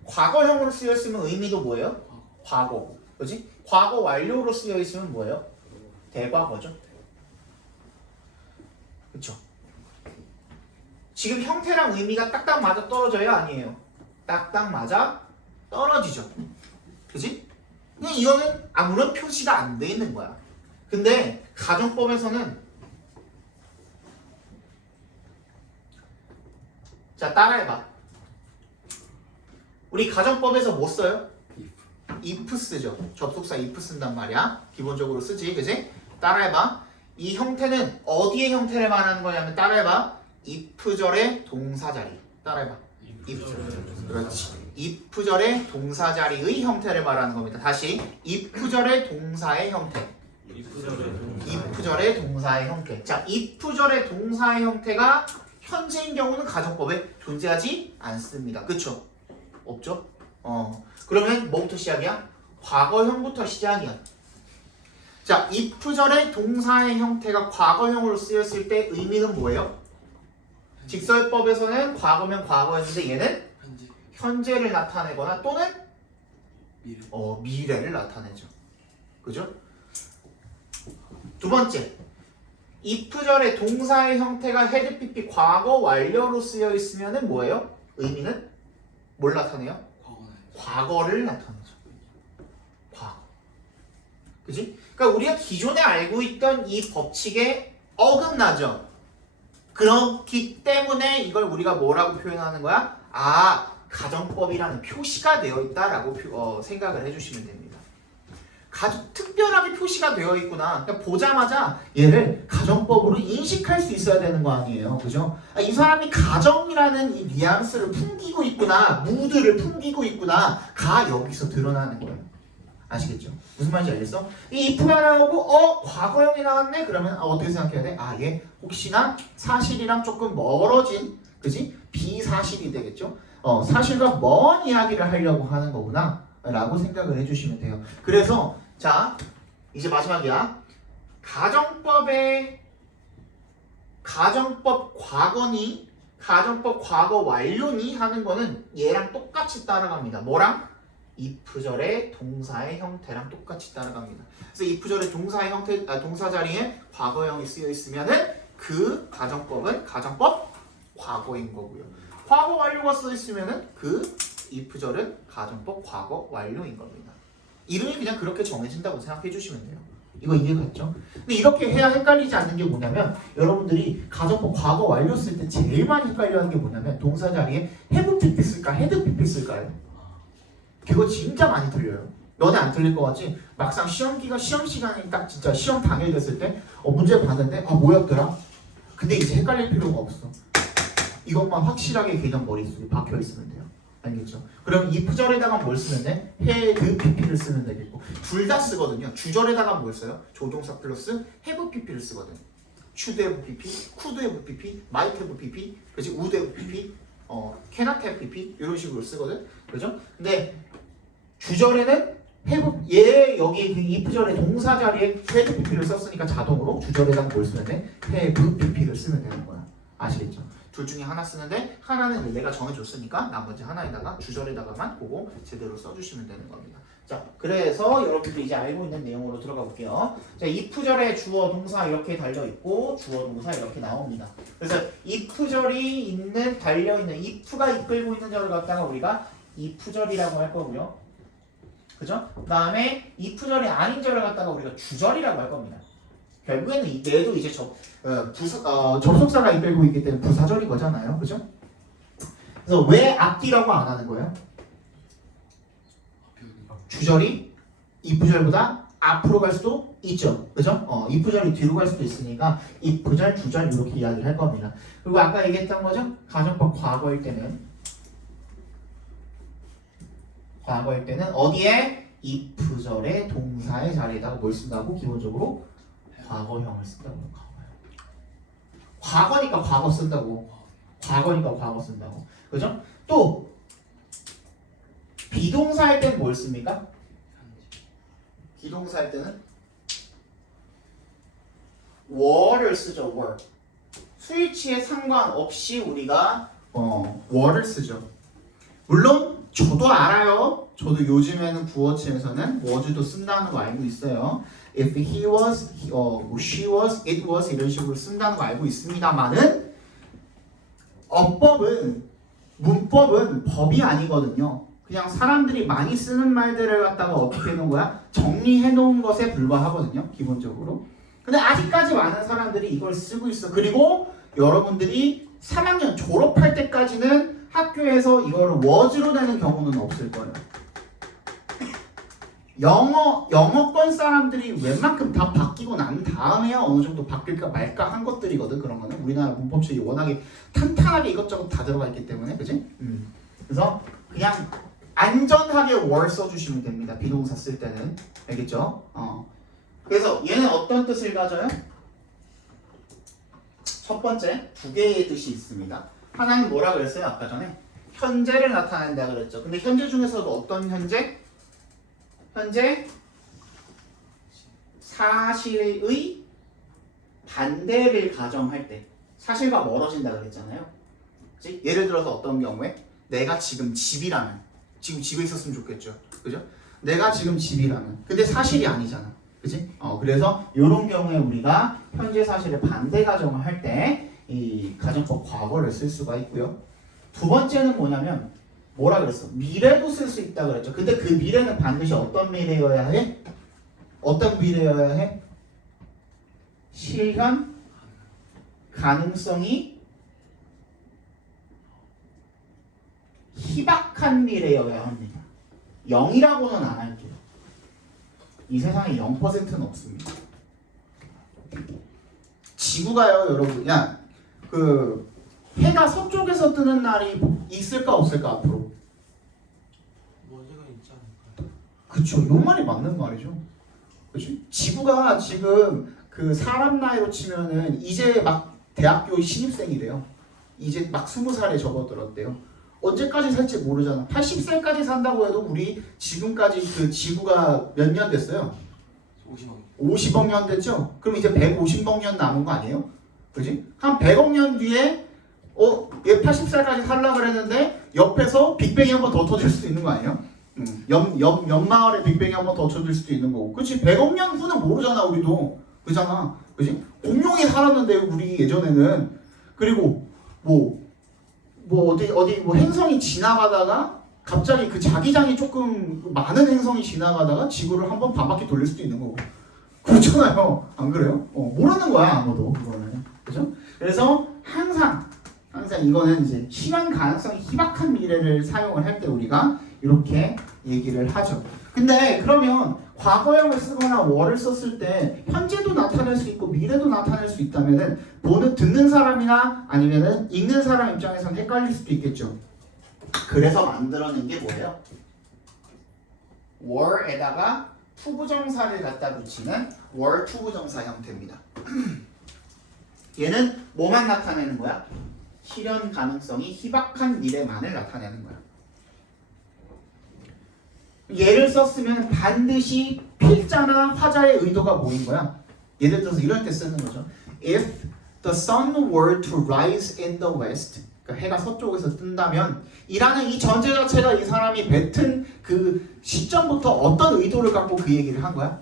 과거형으로 쓰여 있으면 의미도 뭐예요? 과거고, 그치? 과거 완료로 쓰여 있으면 뭐예요? 대과거죠. 그쵸? 지금 형태랑 의미가 딱딱 맞아 떨어져요? 아니에요? 딱딱 맞아 떨어지죠. 그치? 그냥 이거는 아무런 표시가 안 돼 있는 거야. 근데 가정법에서는 자, 따라해봐. 우리 가정법에서 뭐 써요? if 쓰죠. 접속사 if 쓴단 말이야. 기본적으로 쓰지, 그지? 따라해봐. 이 형태는 어디의 형태를 말하는 거냐면 따라해봐. if절의 동사자리. 따라해봐. if. 그렇지. if절의 동사자리의 형태를 말하는 겁니다. 다시 if절의 동사의 형태. if절의 동사의 형태. 자, if절의 동사의 형태가 현재인 경우는 가정법에 존재하지 않습니다. 그쵸? 없죠? 그러면 뭐부터 시작이야? 과거형부터 시작이야. 자, if절의 동사의 형태가 과거형으로 쓰였을 때 의미는 뭐예요? 직설법에서는 과거면 과거였는데 얘는 현재를 나타내거나 또는 미래를 나타내죠. 그죠? 두 번째, if절의 동사의 형태가 had, pp 과거 완료로 쓰여 있으면은 뭐예요? 의미는 뭘 나타내요? 과거를 나타내죠. 과거. 그지? 그러니까 우리가 기존에 알고 있던 이 법칙에 어긋나죠. 그렇기 때문에 이걸 우리가 뭐라고 표현하는 거야? 가정법이라는 표시가 되어 있다라고 생각을 해주시면 됩니다. 특별하게 표시가 되어 있구나. 그러니까 보자마자 얘를 가정법으로 인식할 수 있어야 되는 거 아니에요. 그죠? 이 사람이 가정이라는 이 뉘앙스를 풍기고 있구나. 무드를 풍기고 있구나. 가 여기서 드러나는 거예요. 아시겠죠? 무슨 말인지 알겠어? 이 if가 나오고 과거형이 나왔네? 그러면 어떻게 생각해야 돼? 얘 혹시나 사실이랑 조금 멀어진, 그지? 비사실이 되겠죠? 사실과 먼 이야기를 하려고 하는 거구나 라고 생각을 해주시면 돼요. 그래서 자, 이제 마지막이야. 가정법 과거니 가정법 과거 완료니 하는 거는 얘랑 똑같이 따라갑니다. 뭐랑? if절의 동사의 형태랑 똑같이 따라갑니다. 그래서 if절의 동사의 형태, 동사 자리에 과거형이 쓰여 있으면은 그 가정법은 가정법 과거인 거고요. 과거 완료가 쓰여 있으면은 그 if절은 가정법 과거 완료인 겁니다. 이름이 그냥 그렇게 정해진다고 생각해 주시면 돼요. 이거 이해갔죠? 근데 이렇게 해야 헷갈리지 않는 게 뭐냐면 여러분들이 가정법 과거 완료 쓸 때 제일 많이 헷갈려하는 게 뭐냐면 동사 자리에 have pp 쓸까 had pp 쓸까요? 그거 진짜 많이 틀려요. 너네 안 틀릴 것 같지? 막상 시험 시간이 딱 진짜 시험 당일 됐을 때 문제 봤는데 뭐였더라? 근데 이제 헷갈릴 필요가 없어. 이것만 확실하게 그냥 머릿속에 박혀 있으면 돼요. 알겠죠? 그럼 if 절에다가 뭘 쓰면 돼? had pp를 쓰면 되겠고 둘 다 쓰거든요. 주절에다가 뭘 써요? 조동사 플러스 have pp를 쓰거든. should have pp, could have pp, might have pp, 그렇지? would have pp, cannot have pp 이런 식으로 쓰거든. 그죠? 근데 주절에는 have 얘 여기 그 if 절의 동사 자리에 had pp를 썼으니까 자동으로 주절에다가 뭘 쓰면 돼? have pp를 쓰면 되는 거야. 아시겠죠? 둘 중에 하나 쓰는데 하나는 내가 정해줬으니까 나머지 하나에다가 주절에다가만 그거 제대로 써주시면 되는 겁니다. 자, 그래서 여러분들 이제 알고 있는 내용으로 들어가 볼게요. 자, if절에 주어 동사 이렇게 달려 있고 주어 동사 이렇게 나옵니다. 그래서 if절이 있는 달려 있는 if가 이끌고 있는 절을 갖다가 우리가 if절이라고 할 거고요. 그죠? 그다음에 if절이 아닌 절을 갖다가 우리가 주절이라고 할 겁니다. 결국에는 얘도 이제 접속사가 이끌고 있기 때문에 부사절인 거잖아요. 그죠? 그래서 왜 앞뒤라고 안 하는 거예요? 주절이 if절보다 앞으로 갈 수도 있죠. 그죠? if절이 뒤로 갈 수도 있으니까 if절, 주절 이렇게 이야기를 할 겁니다. 그리고 아까 얘기했던 거죠? 가정법 과거일 때는 어디에? if절의 동사의 자리에다가 뭘 쓴다고? 기본적으로 과거형을 쓴다고. 과거니까 과거 쓴다고. 그죠? 또 비동사 할 때는 뭘 씁니까? 비동사 할 때는 were를 쓰죠. were. 수일치에 상관없이 우리가 were를 쓰죠. 물론 저도 알아요. 저도 요즘에는 구어체에서는 was도 쓴다는 거 알고 있어요. If he was, she was, it was 이런 식으로 쓴다는 거 알고 있습니다만은 문법은 법이 아니거든요. 그냥 사람들이 많이 쓰는 말들을 갖다가 어떻게 해놓은 거야? 정리해 놓은 것에 불과하거든요. 기본적으로. 근데 아직까지 많은 사람들이 이걸 쓰고 있어. 그리고 여러분들이 3학년 졸업할 때까지는 학교에서 이거를 was로 내는 경우는 없을 거예요. 영어권 사람들이 웬만큼 다 바뀌고 난 다음에야 어느 정도 바뀔까 말까 한 것들이거든. 그런 거는 우리나라 문법책이 워낙에 탄탄하게 이것저것 다 들어가 있기 때문에, 그지? 그래서 그냥 안전하게 were 써주시면 됩니다. 비동사 쓸 때는. 알겠죠? 그래서 얘는 어떤 뜻을 가져요? 첫 번째, 두 개의 뜻이 있습니다. 하나는 뭐라 그랬어요? 아까 전에 현재를 나타낸다 그랬죠. 근데 현재 중에서도 어떤 현재? 현재 사실의 반대를 가정할 때 사실과 멀어진다 그랬잖아요. 그치? 예를 들어서 어떤 경우에 내가 지금 집이라면, 지금 집에 있었으면 좋겠죠. 그죠? 내가 지금 집이라면 근데 사실이 아니잖아. 그치? 그래서 이런 경우에 우리가 현재 사실의 반대 가정을 할 때 이 가정법 과거를 쓸 수가 있고요. 두 번째는 뭐냐면 뭐라 그랬어? 미래도 쓸 수 있다 그랬죠. 근데 그 미래는 반드시 어떤 미래여야 해? 어떤 미래여야 해? 실현 가능성이 희박한 미래여야 합니다. 0이라고는 안 할게요. 이 세상에 0%는 없습니다. 지구가요, 여러분. 야, 해가 서쪽에서 뜨는 날이 있을까 없을까 앞으로? 언제가 있지 않을까요? 그쵸, 요 말이 맞는 말이죠. 그치? 지구가 지금 그 사람 나이로 치면은 이제 막 대학교 신입생이래요. 이제 막 20살에 접어들었대요. 언제까지 살지 모르잖아. 80살까지 산다고 해도 우리 지금까지 그 지구가 몇 년 됐어요? 50억 년 됐죠? 그럼 이제 150억 년 남은 거 아니에요? 그지? 한 100억 년 뒤에 얘 80살까지 살라 그랬는데 옆에서 빅뱅이 한 번 더 터질 수도 있는 거 아니에요? 옆 마을에 빅뱅이 한 번 더 터질 수도 있는 거고. 그치? 100억 년 후는 모르잖아 우리도. 그잖아. 그지? 공룡이 살았는데 우리 예전에는. 그리고 어디 행성이 지나가다가 갑자기 그 자기장이 조금 많은 행성이 지나가다가 지구를 한번 반바퀴 돌릴 수도 있는 거고. 그렇잖아요. 안 그래요? 모르는 거야 아무도 그거는. 그죠? 그래서 항상 이거는 이제 실현 가능성이 희박한 미래를 사용을 할 때 우리가 이렇게 얘기를 하죠. 근데 그러면 과거형을 쓰거나 were를 썼을 때 현재도 나타낼 수 있고 미래도 나타낼 수 있다면은 듣는 사람이나 아니면은 읽는 사람 입장에서는 헷갈릴 수도 있겠죠. 그래서 만들어낸 게 뭐예요? were에다가 투부정사를 갖다 붙이는 were 투부정사 형태입니다. 얘는 뭐만 나타내는 거야? 실현 가능성이 희박한 미래만을 나타내는 거야. 얘를 썼으면 반드시 필자나 화자의 의도가 뭐인 거야? 예를 들어서 이럴 때 쓰는 거죠. If the sun were to rise in the west, 그러니까 해가 서쪽에서 뜬다면 이라는 이 전제 자체가 이 사람이 뱉은 그 시점부터 어떤 의도를 갖고 그 얘기를 한 거야?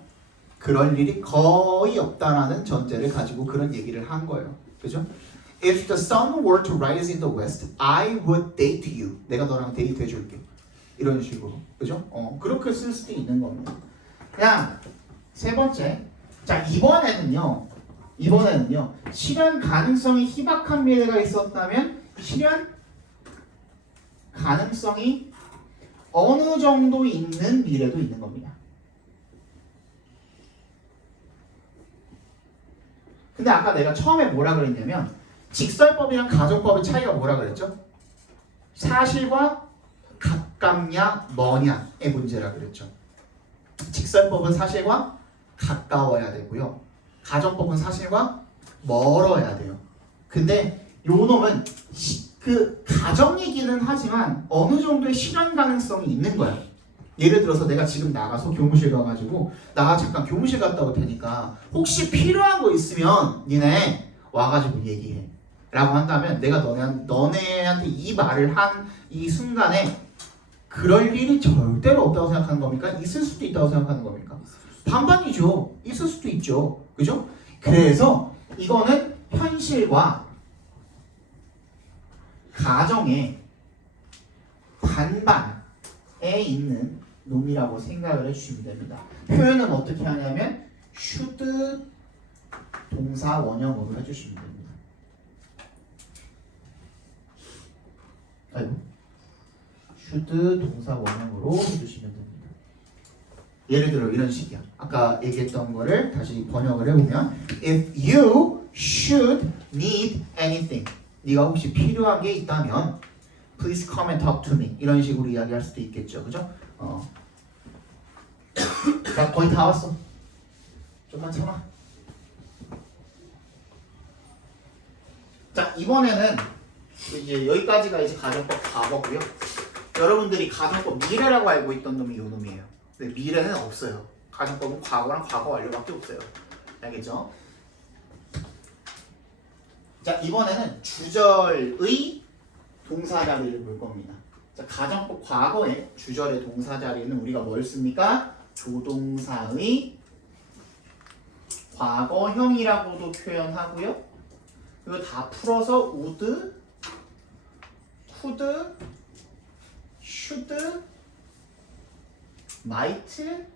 그럴 일이 거의 없다라는 전제를 가지고 그런 얘기를 한 거예요. 그죠? If the sun were to rise in the west, I would date you. 내가 너랑 데이트 해줄게. 이런 식으로. 그죠? 그렇게 쓸 수도 있는 겁니다. 그냥 세 번째. 자, 이번에는요. 실현 가능성이 희박한 미래가 있었다면 실현 가능성이 어느 정도 있는 미래도 있는 겁니다. 근데 아까 내가 처음에 뭐라 그랬냐면 직설법이랑 가정법의 차이가 뭐라 그랬죠? 사실과 가깝냐 머냐의 문제라 그랬죠. 직설법은 사실과 가까워야 되고요. 가정법은 사실과 멀어야 돼요. 근데 요 놈은 그 가정 얘기는 하지만 어느 정도의 실현 가능성이 있는 거야. 예를 들어서 내가 지금 나가서 교무실 가가지고 나 잠깐 교무실 갔다 올 테니까 혹시 필요한 거 있으면 니네 와가지고 얘기해 라고 한다면 내가 너네한테 이 말을 한 이 순간에 그럴 일이 절대로 없다고 생각하는 겁니까? 있을 수도 있다고 생각하는 겁니까? 반반이죠. 있을 수도 있죠. 그죠? 그래서 이거는 현실과 가정의 반반에 있는 놈이라고 생각을 해주시면 됩니다. 표현은 어떻게 하냐면 should 동사 원형으로 해주시면 됩니다. 아이고. should 동사 원형으로 해주시면 됩니다. 예를 들어 이런 식이야. 아까 얘기했던 거를 다시 번역을 해보면 If you should need anything, 네가 혹시 필요한 게 있다면 Please come and talk to me. 이런 식으로 이야기할 수도 있겠죠. 그죠? 자, 거의 다 왔어. 좀만 참아. 자, 이번에는 이제 여기까지가 이제 가정법 과거고요. 여러분들이 가정법 미래라고 알고 있던 놈이 요 놈이에요. 근데 미래는 없어요. 가정법은 과거랑 과거 완료밖에 없어요. 알겠죠? 자, 이번에는 주절의 동사 자리를 볼 겁니다. 자, 가정법 과거의 주절의 동사 자리는 우리가 뭘 씁니까? 조동사의 과거형이라고도 표현하고요. 이거 다 풀어서 would, could, should, might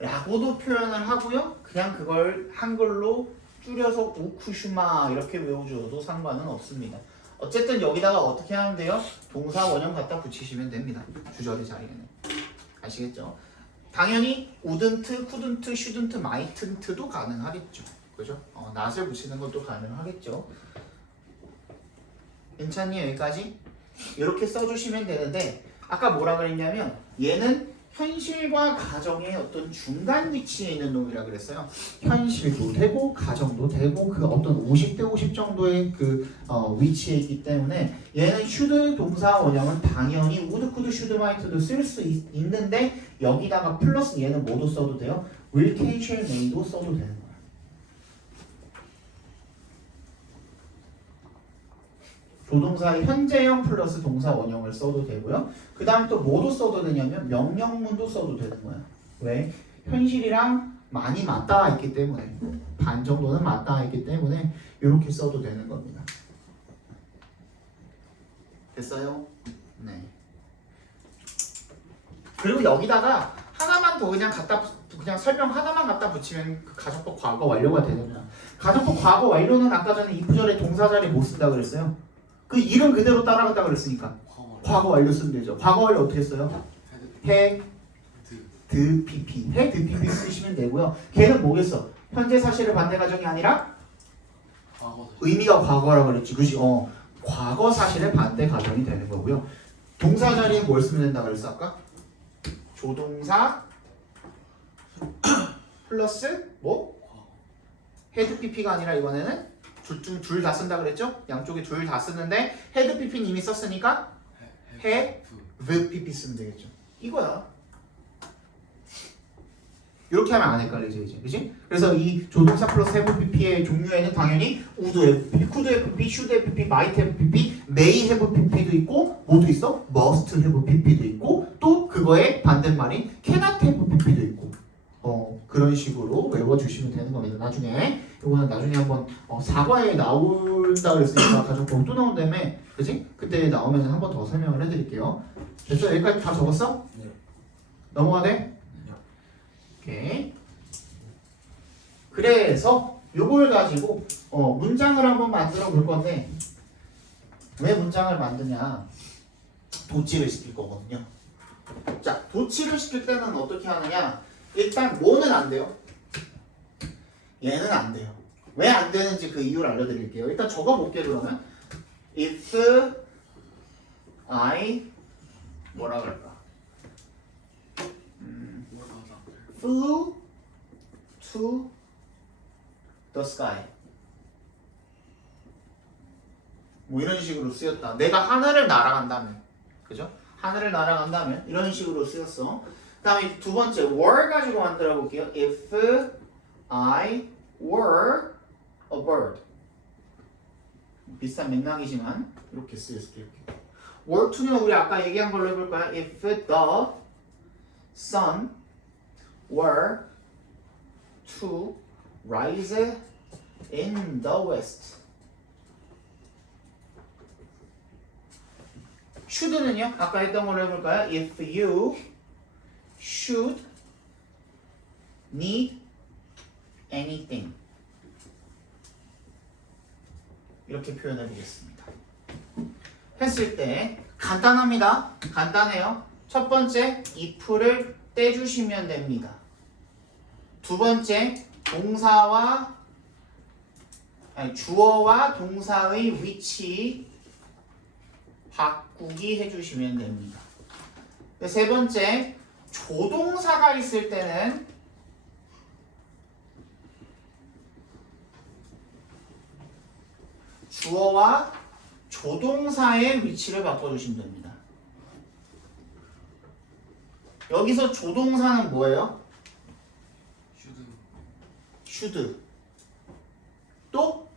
라고도 표현을 하고요. 그냥 그걸 한글로 줄여서 우쿠슈마 이렇게 외워줘도 상관은 없습니다. 어쨌든 여기다가 어떻게 하면 돼요? 동사 원형 갖다 붙이시면 됩니다. 주절의 자리에는. 아시겠죠? 당연히 wouldn't, couldn't, shouldn't, mightn't도 가능하겠죠. 그죠? not을 붙이는 것도 가능하겠죠. 괜찮니? 여기까지? 이렇게 써주시면 되는데 아까 뭐라 그랬냐면 얘는 현실과 가정의 어떤 중간 위치에 있는 놈이라 그랬어요. 현실도 되고 가정도 되고 그 어떤 50대 50 정도의 그 위치에 있기 때문에 얘는 should 동사 원형은 당연히 would, could, should, might도 쓸 수 있는데 여기다가 플러스 얘는 뭐도 써도 돼요? will, can, shall, may도 써도 되는 거예요. 조동사의 현재형 플러스 동사 원형을 써도 되고요. 그 다음 또 뭐도 써도 되냐면 명령문도 써도 되는 거야. 왜? 현실이랑 많이 맞닿아 있기 때문에 반 정도는 맞닿아 있기 때문에 이렇게 써도 되는 겁니다. 됐어요? 네. 그리고 여기다가 하나만 더 그냥 설명 하나만 갖다 붙이면 그 가정법 과거 완료가 되잖아. 가정법 과거 완료는 아까 전에 이프절의 동사 자리 못 쓴다 그랬어요. 그 이름 그대로 따라간다 그랬으니까 과거 완료 쓰면 되죠. 과거 완료 어떻게 써요? 해, 드, pp. 해, 드, pp 쓰시면 되고요. 걔는 뭐겠어? 현재 사실을 반대 가정이 아니라 의미가 과거라고 그랬지. 그지? 과거 사실의 반대 가정이 되는 거고요. 동사 자리에 뭘 쓰면 된다 그랬어 아까? 조동사 플러스 뭐? 헤드 PP가 아니라 이번에는 둘 다 쓴다 그랬죠? 양쪽에 둘 다 쓰는데 헤드 PP는 이미 썼으니까 have PP 쓰면 되겠죠. 이거야. 이렇게 하면 안 헷갈리지 이제, 그지? 그래서 이 조동사 플러스 have pp의 종류에는 당연히 would have pp, could have pp, should have pp, might have pp, may have pp도 있고 뭐도 있어? must have pp도 있고 또 그거의 반대말인 cannot have pp도 있고 그런 식으로 외워주시면 되는 겁니다. 나중에 이거는 나중에 한번 사과에 나온다 그랬으니까 가정법 또 나온다며, 그지? 그때 나오면 한 번 더 설명을 해드릴게요. 됐어? 여기까지 다 적었어? 네. 넘어가 돼? 오케이. 그래서 요걸 가지고 문장을 한번 만들어 볼 건데 왜 문장을 만드냐? 도치를 시킬 거거든요. 자, 도치를 시킬 때는 어떻게 하느냐? 일단 뭐는 안 돼요? 얘는 안 돼요. 왜 안 되는지 그 이유를 알려드릴게요. 일단 적어볼게요. 그러면 if I 뭐라 그럴까? flew to the sky. 뭐 이런 식으로 쓰였다. 내가 하늘을 날아간다면, 그죠? 하늘을 날아간다면 이런 식으로 쓰였어. 그다음에 두 번째 were 가지고 만들어 볼게요. If I were a bird. 비슷한 맥락이지만 이렇게 쓰였을 때 이렇게. were to는 우리 아까 얘기한 걸로 해볼까요? If the sun were to rise in the west. should는요? 아까 했던 걸로 해볼까요? If you should need anything. 이렇게 표현해 보겠습니다. 했을 때 간단합니다. 간단해요. 첫 번째 if를 떼주시면 됩니다. 두 번째 주어와 동사의 위치 바꾸기 해주시면 됩니다. 세 번째 조동사가 있을 때는 주어와 조동사의 위치를 바꿔주시면 됩니다. 여기서 조동사는 뭐예요? should. 또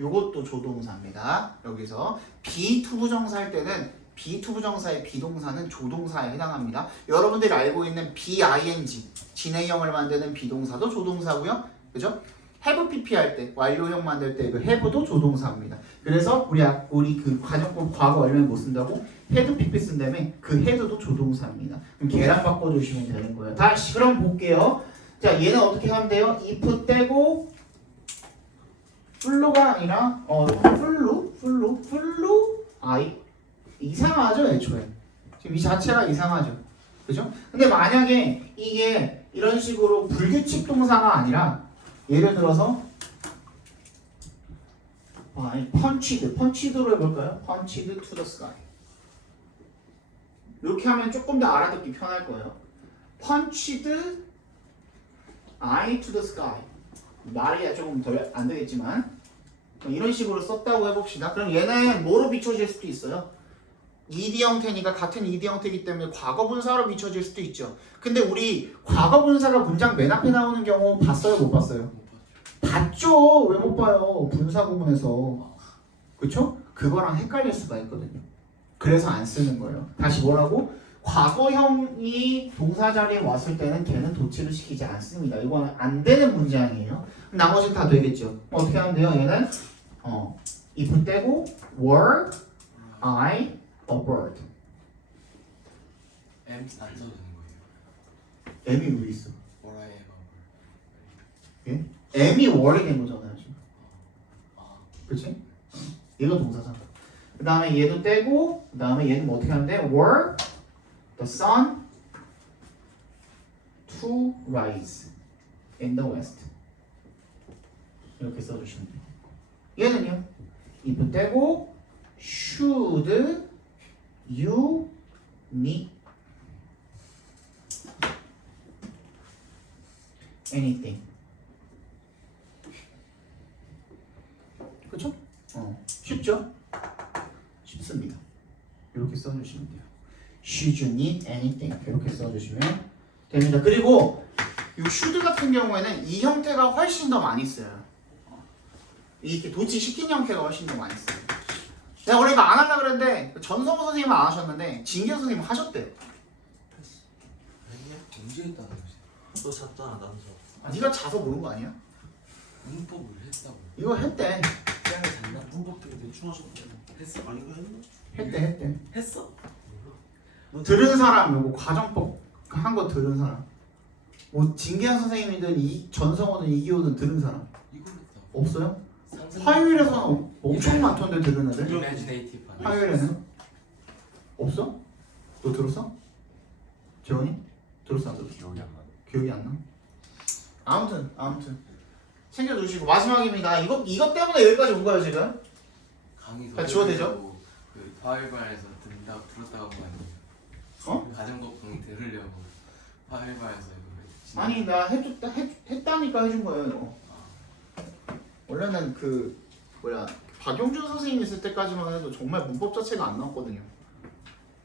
요것도 조동사입니다. 여기서 비투부정사일 때는 비투부정사의 비동사는 조동사에 해당합니다. 여러분들이 알고 있는 BING 진행형을 만드는 비동사도 조동사고요. 그죠? have pp 할 때 완료형 만들 때 그 have도 조동사입니다. 그래서 우리 그 과정법 과거 얼면 못 쓴다고 had pp 쓴다며 그 had도 조동사입니다. 그럼 걔랑 바꿔주시면 되는 거예요. 다시 그럼 볼게요. 자, 얘는 어떻게 하면 돼요? if 떼고 flow가 아니라 flew 이상하죠 애초에. 지금 이 자체가 이상하죠. 그죠? 근데 만약에 이게 이런 식으로 불규칙 동사가 아니라 예를 들어서 펀치드로 해볼까요? 펀치드 to the sky. 이렇게 하면 조금 더 알아듣기 편할 거예요. 펀치드 I to the sky. 말이 조금 덜 안 되겠지만 이런 식으로 썼다고 해봅시다. 그럼 얘는 뭐로 비춰질 수도 있어요? ed 형태니까 같은 ed 형태이기 때문에 과거 분사로 비춰질 수도 있죠. 근데 우리 과거 분사가 문장 맨 앞에 나오는 경우 봤어요? 못 봤어요? 봤죠. 왜 못 봐요? 분사 구문에서. 그쵸? 그거랑 헷갈릴 수가 있거든요. 그래서 안 쓰는 거예요. 다시 뭐라고? 과거형이 동사 자리에 왔을 때는 걔는 도치를 시키지 않습니다. 이거는 안 되는 문장이에요. 나머지는 다 되겠죠. 어떻게 하면 돼요? 얘는 if 떼고 were I a bird. M 안 써도 되는 거예요. M이 왜 있어? Or I am a bird. 예? M이 were이 된 거잖아요 지금. 아, 그치? 얘가 동사잖아. 그 다음에 얘도 떼고 그 다음에 얘는 뭐 어떻게 하면 돼? were the sun to rise in the west. 이렇게 써주시면 돼요. 얘는요. if 떼고 should you need anything. 그렇죠? 쉽죠? 쉽습니다. 이렇게 써주시면 돼요. Should you need anything? 이렇게 써주시면 됩니다. 그리고 이 should 같은 경우에는 이 형태가 훨씬 더 많이 써요. 이렇게 도치시킨 형태가 훨씬 더 많이 써요. 내가 원래 이거 안 하려고 그랬는데 전성호 선생님은 안 하셨는데 진기현 선생님은 하셨대. 아니야? 언제 했다는 거지? 너 샀잖아 남서. 네가 자서 모른 거 아니야? 문법을 했다고. 이거 했대. 짱을 잤나? 문법 되게 대충 하셨잖아. 했어? 아 이거 했나? 했대. 했어? 들은 사람, 요거 과정법 한 거 들은 사람. 뭐 진기현 선생님이든 이 전성호든 이기호든 들은 사람 이걸 했다고. 없어요? 상상- 화요일에서는 엄청 많던데 들은 애들. Imaginative 하는. 화요일에는 없어? 너 들었어? 재원이? 들었어 안 들었어? 기억이 안 나? 아무튼 챙겨주시고 마지막입니다. 이것 때문에 여기까지 온 거예요 지금. 강의 다 지워야 되죠? 그 화요일반에서 들었다가 온 거 아니에요? 어? 가정법 강의 들으려고 화요일반에서 이거 아니 나 했다니까 해준 거예요 이거. 원래는 그 박용준 선생님 있을 때까지만 해도 정말 문법 자체가 안 나왔거든요.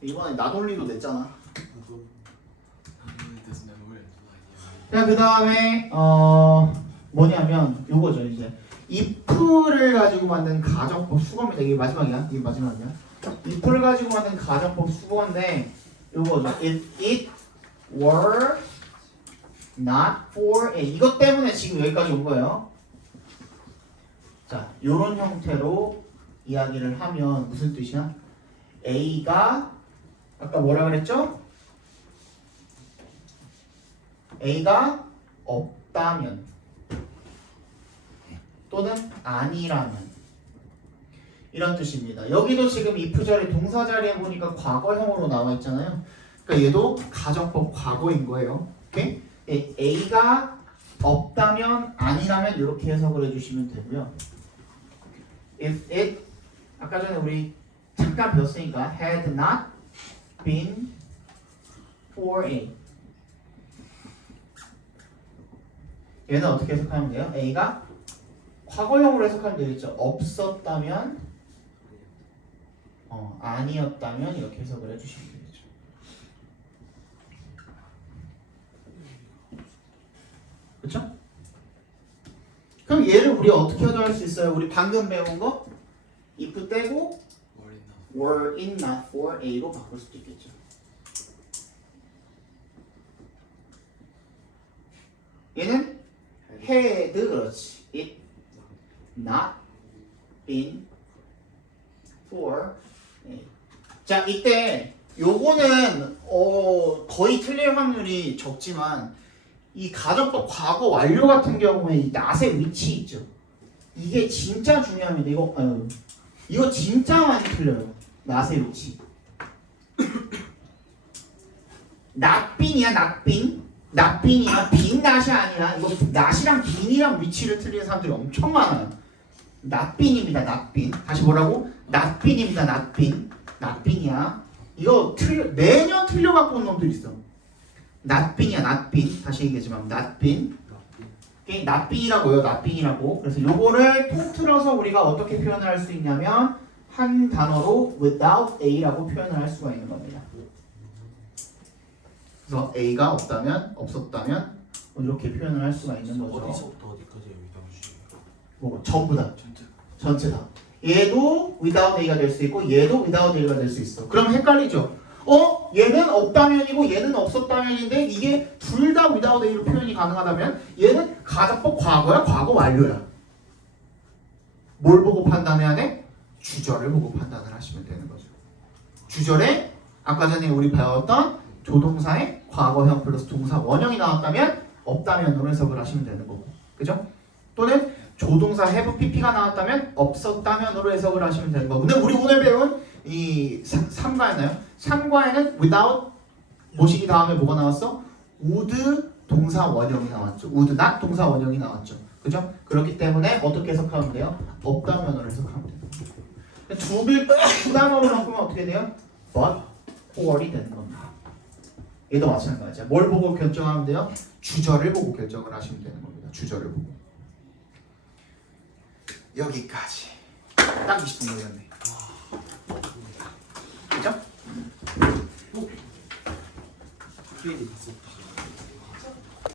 이번에 나돌리도 냈잖아. 자, 그 다음에 뭐냐면 요거죠 이제 if를 가지고 만든 가정법 수거입니다. 이게 마지막이야. if를 가지고 만든 가정법 수거인데 요거죠. If it were not for A. 이것 때문에 지금 여기까지 온 거예요. 자, 요런 형태로 이야기를 하면 무슨 뜻이야? A가 아까 뭐라 그랬죠? A가 없다면 또는 아니라면 이런 뜻입니다. 여기도 지금 if 자리 동사 자리에 보니까 과거형으로 나와 있잖아요. 그러니까 얘도 가정법 과거인 거예요. 오케이? A가 없다면 아니라면 이렇게 해석을 해주시면 되고요. If it 아까 전에 우리 잠깐 배웠으니까 had not been for A 얘는 어떻게 해석하면 돼요? A가 과거형으로 해석하면 되겠죠. 없었다면 아니었다면 이렇게 해석을 해주시면 되겠죠. 그렇죠? 그럼 얘를 우리 어떻게 해석할 수 있어요? 우리 방금 배운 거 if 떼고 were in not for A로 바꿀 수도 있겠죠. 얘는 had 그렇지. It not been for A. 자 이때 요거는 거의 틀릴 확률이 적지만 이 가정법 과거 완료 같은 경우에 이 not의 위치 있죠. 이게 진짜 중요합니다. 이거 진짜 많이 틀려요. not의 위치. not been이야 not been. not been이야 빈 not이 아니라 이거 not이랑 been이랑 위치를 틀리는 사람들이 엄청 많아요. not been입니다. not been. 다시 뭐라고? not been입니다. not been. not been이야. 이거 매년 틀려갖고 온 놈들 있어. not been이야 not been. 다시 얘기하지만 not been. not been이라고요. not been이라고. 그래서 요거를 통틀어서 우리가 어떻게 표현을 할 수 있냐면 한 단어로 without A라고 표현을 할 수가 있는 겁니다. 그래서 A가 없다면 없었다면 이렇게 표현을 할 수가 있는 거죠. 어디서부터 어디까지 여기다 주시고. 뭐 전부 다. 전체 다. 얘도 without A가 될 수 있고 얘도 without A가 될 수 있어. 그럼 헷갈리죠? 얘는 없다면이고 얘는 없었다면인데 이게 둘 다 without A로 표현이 가능하다면 얘는 가정법 과거야? 과거 완료야? 뭘 보고 판단해야 돼? 주절을 보고 판단을 하시면 되는 거죠. 주절에 아까 전에 우리 배웠던 조동사의 과거형 플러스 동사 원형이 나왔다면 없다면으로 해석을 하시면 되는 거고. 그죠? 또는 조동사 have pp가 나왔다면 없었다면으로 해석을 하시면 되는 거고. 근데 우리 오늘 배운 이 3과였나요? 3과에는 without 모시기 다음에 뭐가 나왔어? would 동사 원형이 나왔죠. would not 동사 원형이 나왔죠. 그죠? 그렇기 때문에 어떻게 해석하면 돼요? 없다면으로 해석하면 돼요. 두 단어로 바꾸면 어떻게 돼요? but, or이 되는 겁니다. 얘도 마찬가지야. 뭘 보고 결정하면 돼요? 주절을 보고 결정을 하시면 되는 겁니다. 주절을 보고. 여기까지. 딱 20분 걸렸네. 그죠? 학교에 갔었다.